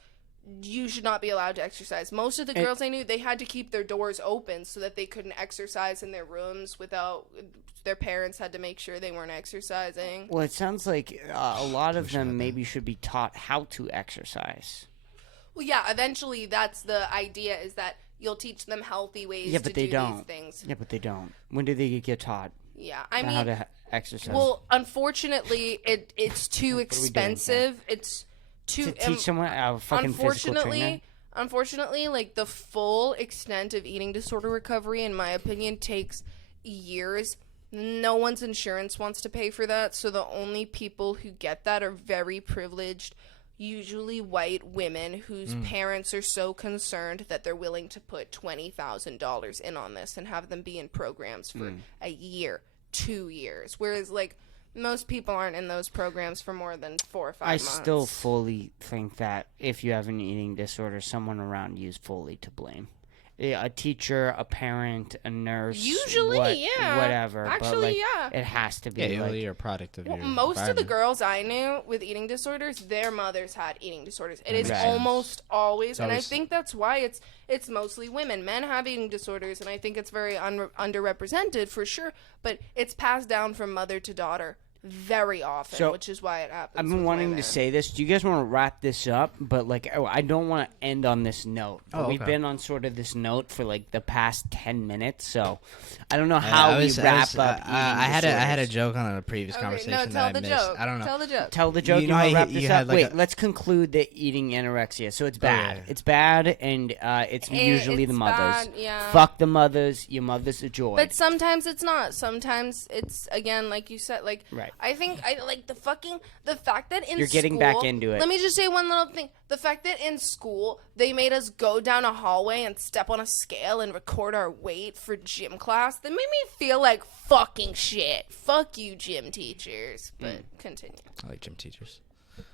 you should not be allowed to exercise. Most of the girls I knew, they had to keep their doors open so that they couldn't exercise in their rooms without their parents had to make sure they weren't exercising. Well, it sounds like a lot of them maybe should be taught how to exercise. Well, yeah, eventually that's the idea is that you'll teach them healthy ways Yeah, to but they do don't. these things. Yeah, but they don't. When do they get taught Yeah, I how mean, to exercise? well, unfortunately, it's too doing, expensive. It's too to teach someone a fucking physical trainer? Unfortunately, like the full extent of eating disorder recovery, in my opinion, takes years. No one's insurance wants to pay for that, so the only people who get that are very privileged, usually white women whose parents are so concerned that they're willing to put $20,000 in on this and have them be in programs for a year, 2 years. Whereas, like, most people aren't in those programs for more than 4 or 5 months. I still fully think that if you have an eating disorder, someone around you is fully to blame. A teacher, a parent, a nurse. Usually, yeah. Whatever. Actually, but, like, yeah. It has to be. Yeah, like, you're a product of your most of the environment. girls I knew with eating disorders, their mothers had eating disorders. It is makes sense. almost always, and I always- think that's why it's mostly women. Men have eating disorders, and I think it's very underrepresented for sure. But it's passed down from mother to daughter very often, So, which is why it happens. I've been with wanting women. to say this. Do you guys want to wrap this up? But I don't want to end on this note. Oh, We've okay. been on sort of this note for like the past 10 minutes, so I don't know how we wrap up. I had a disorders. joke on a previous Okay, conversation no, that tell I the missed. joke. I don't know. Tell the joke. Tell the joke. You You know want to how wrap you this had, up? like, Wait, a- let's conclude the eating anorexia. So it's bad. yeah. It's bad, and it's usually the it's mothers. bad, yeah. Fuck the mothers. Your mother's a joy. But sometimes it's not. Sometimes it's, again, like you said, like, Right. I think I like the fact that in You're getting school, back into it. Let me just say one little thing. The fact that in school they made us go down a hallway and step on a scale and record our weight for gym class, that made me feel like fucking shit. Fuck you, gym teachers. But continue. I like gym teachers.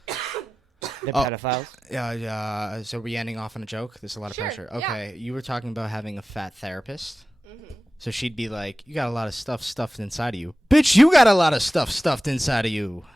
the pedophiles. Yeah. So we ending off on a joke. There's a lot of Sure, pressure. yeah. Okay, you were talking about having a fat therapist. So she'd be like, "You got a lot of stuff stuffed inside of you, bitch. You got a lot of stuff stuffed inside of you."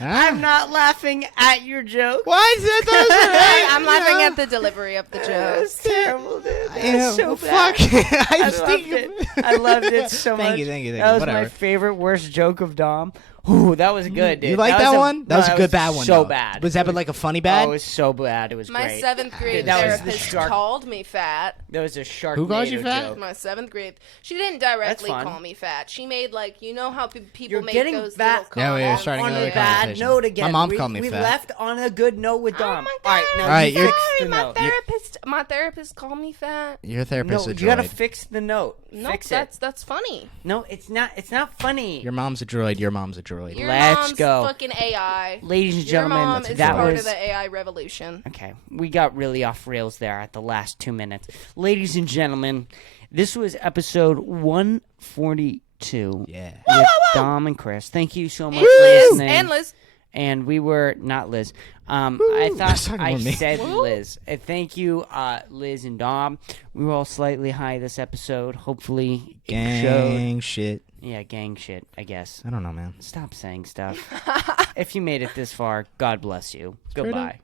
I'm not laughing at your joke. Why is that? I'm laughing at the delivery of the joke. That's terrible, dude. That's Yeah, so fuck. bad. I I was loved thinking. it. I loved it so much. Thank you, thank you. That was my Whatever. favorite worst joke of Dom. Ooh, that was good, dude. You like that was one? That was a good bad one. So though. bad. Was that but like a funny bad? Oh, it was so bad. It was My great. 7th grade That was the therapist shark- called me fat. That was a shark. Who called you fat? Joke. My 7th grade. She didn't directly fun. call me fat. She made, like, you know how people You're make getting those back little Yeah, we were comments? starting on another a bad conversation. note again. My mom we, called me we fat. left on a good note with Dom. Oh my All right, god! now All right, you you're- fix the my note. therapist called me fat. Your therapist No, is a you gotta droid. fix the note. No, fix that's funny. it. No, it's not. It's not funny. Your mom's a droid. Your mom's a droid. Your Let's mom's go. fucking AI. Ladies and Your gentlemen, mom is that part was of the AI revolution. okay. We got really off rails there at the last 2 minutes. Ladies and gentlemen, this was episode 142 Yeah. with Dom and Chris. Thank you so much for Liz listening. and Liz. And we were not Liz. I That's thought talking I about me. said Woo. Liz. Thank you, Liz and Dom. We were all slightly high this episode. Hopefully, it showed. Gang shit. Yeah, gang shit. I guess. I don't know, man. Stop saying stuff. If you made it this far, God bless you. Goodbye.